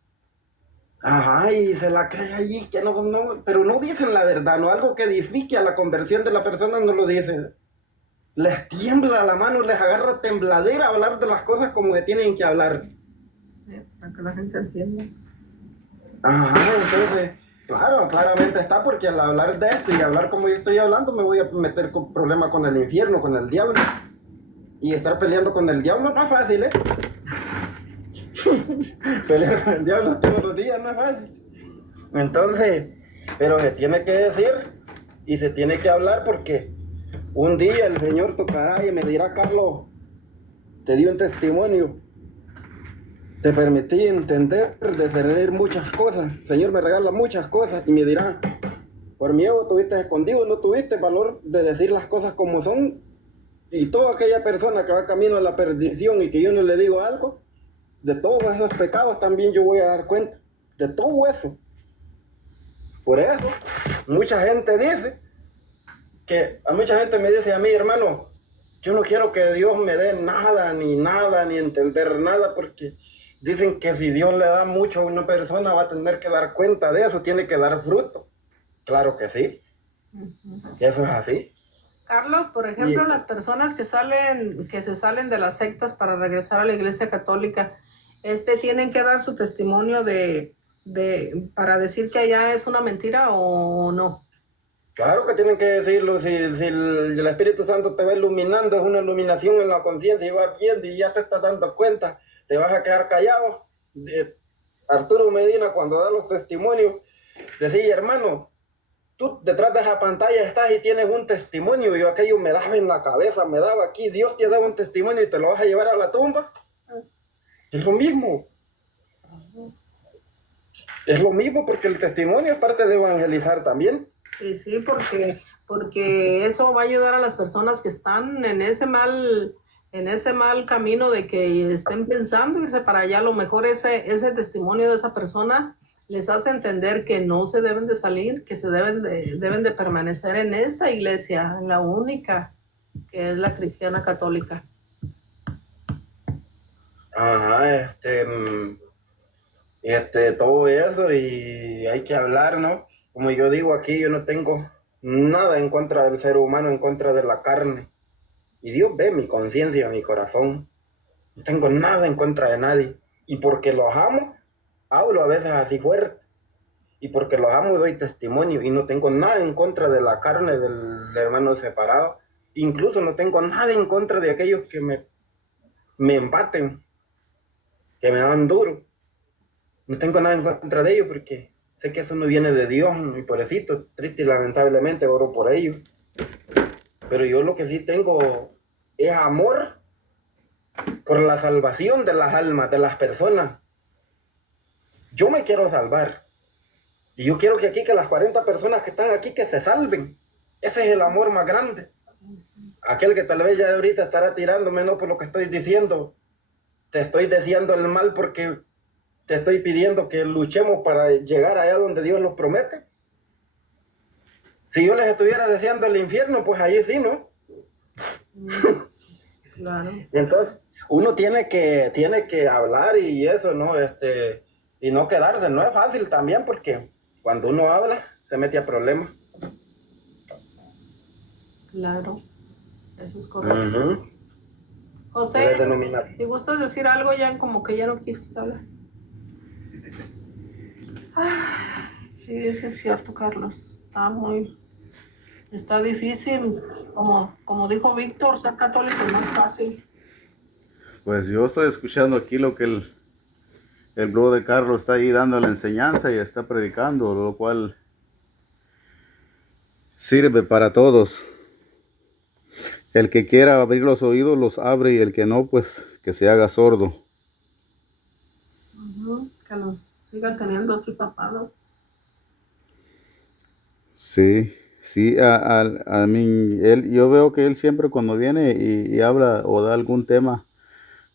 Ajá, y se la cree allí, que no, pero no dicen la verdad, no algo que edifique a la conversión de la persona, no lo dicen. Les tiembla la mano, les agarra tembladera hablar de las cosas como que tienen que hablar. Para que la gente entienda. Ajá, entonces, claro, claramente está, porque al hablar de esto y hablar como yo estoy hablando, me voy a meter con problema con el infierno, con el diablo. Y estar peleando con el diablo no es fácil, ¿eh? Pelear con el diablo todos los días no es fácil. Entonces, pero se tiene que decir y se tiene que hablar, porque un día el Señor tocará y me dirá, Carlos, te di un testimonio, te permití entender, discernir muchas cosas, el Señor me regala muchas cosas, y me dirá, por miedo tuviste escondido, no tuviste valor de decir las cosas como son. Y toda aquella persona que va camino a la perdición y que yo no le digo algo, de todos esos pecados también yo voy a dar cuenta, de todo eso. Por eso, mucha gente dice, que a mucha gente me dice a mí, hermano, yo no quiero que Dios me dé nada, ni entender nada, porque dicen que si Dios le da mucho a una persona va a tener que dar cuenta de eso, tiene que dar fruto. Claro que sí, eso es así. Carlos, por ejemplo, las personas que se salen de las sectas para regresar a la Iglesia Católica, tienen que dar su testimonio para decir que allá es una mentira o no. Claro que tienen que decirlo. Si el Espíritu Santo te va iluminando, es una iluminación en la conciencia y vas viendo y ya te estás dando cuenta, te vas a quedar callado. Arturo Medina, cuando da los testimonios, decía, hermano, tú detrás de esa pantalla estás y tienes un testimonio, y aquello me daba en la cabeza, me daba aquí, Dios te da un testimonio y te lo vas a llevar a la tumba. Es lo mismo. Es lo mismo porque el testimonio es parte de evangelizar también. Y sí, porque eso va a ayudar a las personas que están en ese mal camino de que estén pensando irse para allá. A lo mejor ese testimonio de esa persona les hace entender que no se deben de salir, que se deben de permanecer en esta iglesia, la única que es la cristiana católica. Ajá, todo eso, y hay que hablar, ¿no? Como yo digo aquí, yo no tengo nada en contra del ser humano, en contra de la carne. Y Dios ve mi conciencia, mi corazón. No tengo nada en contra de nadie. Y porque los amo, hablo a veces así fuerte. Y porque los amo doy testimonio. Y no tengo nada en contra de la carne del hermano separado. Incluso no tengo nada en contra de aquellos que me embaten, que me dan duro. No tengo nada en contra de ellos porque sé que eso no viene de Dios, mi pobrecito. Triste y lamentablemente oro por ellos. Pero yo lo que sí tengo es amor por la salvación de las almas, de las personas. Yo me quiero salvar. Y yo quiero que las 40 personas que están aquí, que se salven. Ese es el amor más grande. Aquel que tal vez ya ahorita estará tirándome, no por lo que estoy diciendo. Te estoy deseando el mal porque te estoy pidiendo que luchemos para llegar allá donde Dios los promete. Si yo les estuviera deseando el infierno, pues ahí sí, ¿no? Claro. Entonces, uno tiene que hablar y eso, ¿no? Y no quedarse. No es fácil también porque cuando uno habla, se mete a problemas. Claro. Eso es correcto. Uh-huh. José, ¿te gusta decir algo ya como que ya no quisiste hablar? Sí, eso es cierto, Carlos. Está difícil. Como dijo Víctor, ser católico es más fácil. Pues yo estoy escuchando aquí lo que el brother Carlos está ahí dando la enseñanza y está predicando, lo cual sirve para todos. El que quiera abrir los oídos los abre, y el que no, pues que se haga sordo. Que los siga teniendo así tapados. Sí, a mí, yo veo que él siempre cuando viene y habla o da algún tema,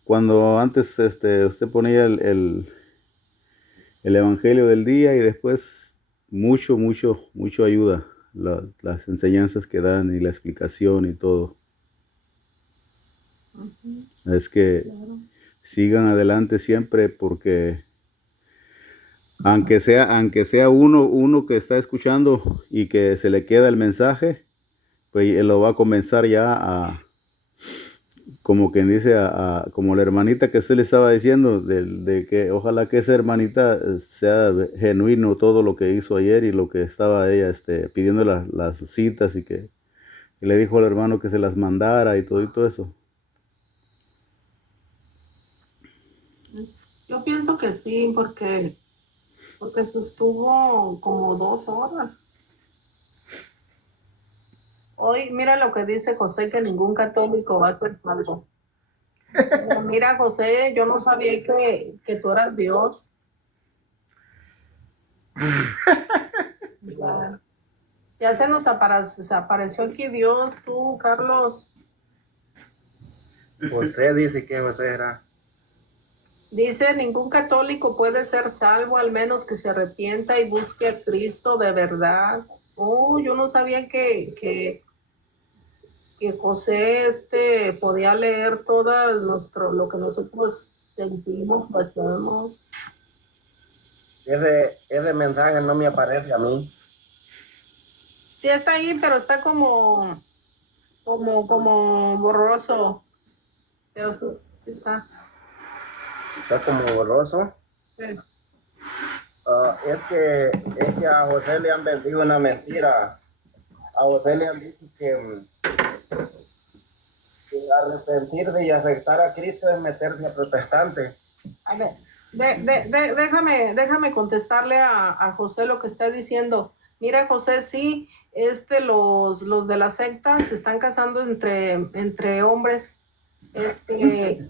cuando antes usted ponía el evangelio del día y después mucho ayuda, las enseñanzas que dan y la explicación y todo. Es que sigan adelante siempre, porque aunque sea uno que está escuchando y que se le queda el mensaje, pues él lo va a comenzar ya como quien dice, como la hermanita que usted le estaba diciendo, de que ojalá que esa hermanita sea genuino todo lo que hizo ayer y lo que estaba ella pidiendo las citas, y que le dijo al hermano que se las mandara y todo eso. Yo pienso que sí, porque se estuvo como 2 horas. Hoy, mira lo que dice José, que ningún católico va a ser salvo. Mira, José, yo no sabía que tú eras Dios. Ya se nos apareció aquí Dios, tú, Carlos. José dice que José era. Dice, ningún católico puede ser salvo, al menos que se arrepienta y busque a Cristo de verdad. Oh, yo no sabía que José podía leer todo lo que nosotros sentimos, pasamos. Ese mensaje no me aparece a mí. Sí está ahí, pero está como borroso. Pero sí está. Está como borroso. Sí. Es que a José le han vendido una mentira. A José le han dicho que arrepentirse y aceptar a Cristo es meterse a protestante. A ver, déjame contestarle a José lo que está diciendo. Mira, José, sí, los de la secta se están casando entre hombres.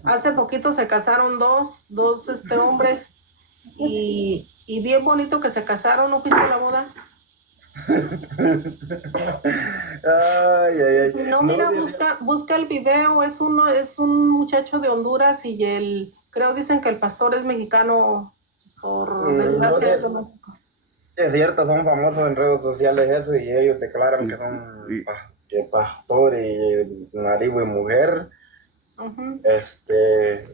Hace poquito se casaron dos hombres y bien bonito que se casaron. ¿No fuiste a la boda? Ay, ay, ay. No, mira, busca el video. Es un muchacho de Honduras y creo dicen que el pastor es mexicano, por No desgracia sé. es de México. Es cierto, son famosos en redes sociales eso y ellos declaran que son que pastor y marido y mujer. Ujú.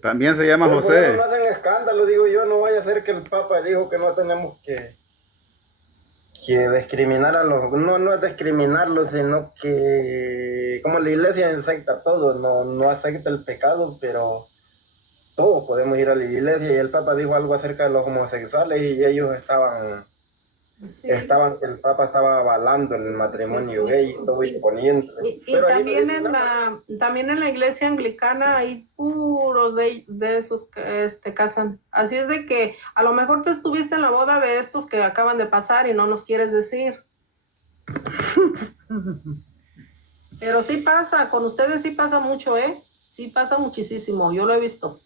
También se llama Pues por eso José. no hacen escándalo, digo yo, no vaya a ser que el Papa dijo que no tenemos que discriminar a los, no es discriminarlos, sino que como la iglesia acepta a todos, no acepta el pecado, pero todos podemos ir a la iglesia y el Papa dijo algo acerca de los homosexuales y ellos Sí. el Papa estaba avalando el matrimonio gay, todo imponiendo. Y Pero ahí también no dice nada. también en la iglesia anglicana hay puros de esos que casan. Así es de que a lo mejor tú estuviste en la boda de estos que acaban de pasar y no nos quieres decir. Pero sí pasa, con ustedes sí pasa mucho, ¿eh? Sí pasa muchísimo, yo lo he visto.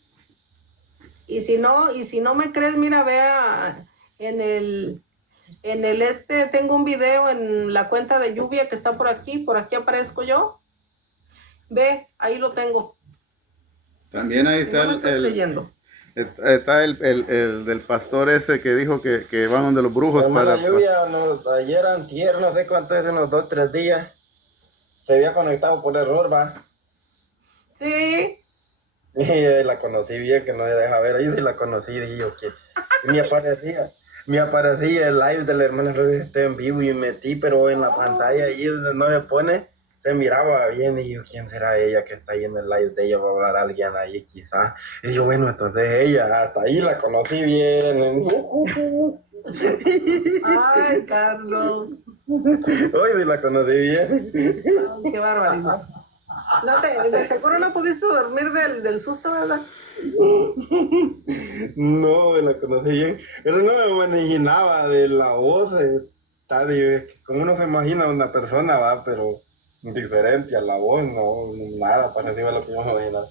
Y si no me crees, mira, vea tengo un video en la cuenta de Lluvia que está por aquí aparezco yo. Ve, ahí lo tengo. También ahí Si está no me estás creyendo. está el del pastor ese que dijo que van donde los brujos Hermana para... Lluvia, ayer, antier, no sé cuánto es, unos 2, 3 días, se había conectado por error, va. Sí. Y la conocí bien, que no se deja ver, ahí sí la conocí, dije yo que me aparecía el live de la hermana Rubia está en vivo y metí, pero en la pantalla ahí donde no se pone, se miraba bien y yo, ¿quién será ella que está ahí en el live de ella? Va a hablar alguien ahí quizás. Y yo, bueno, entonces ella, hasta ahí la conocí bien. Ay, Carlos. Hoy sí la conocí bien. Ay, qué barbaridad. De seguro no pudiste dormir del susto, ¿verdad? No, la conocí bien. Pero no me imaginaba de la voz. Como uno se imagina una persona, va, pero diferente a la voz, no, nada parecido a lo que yo me imaginaba.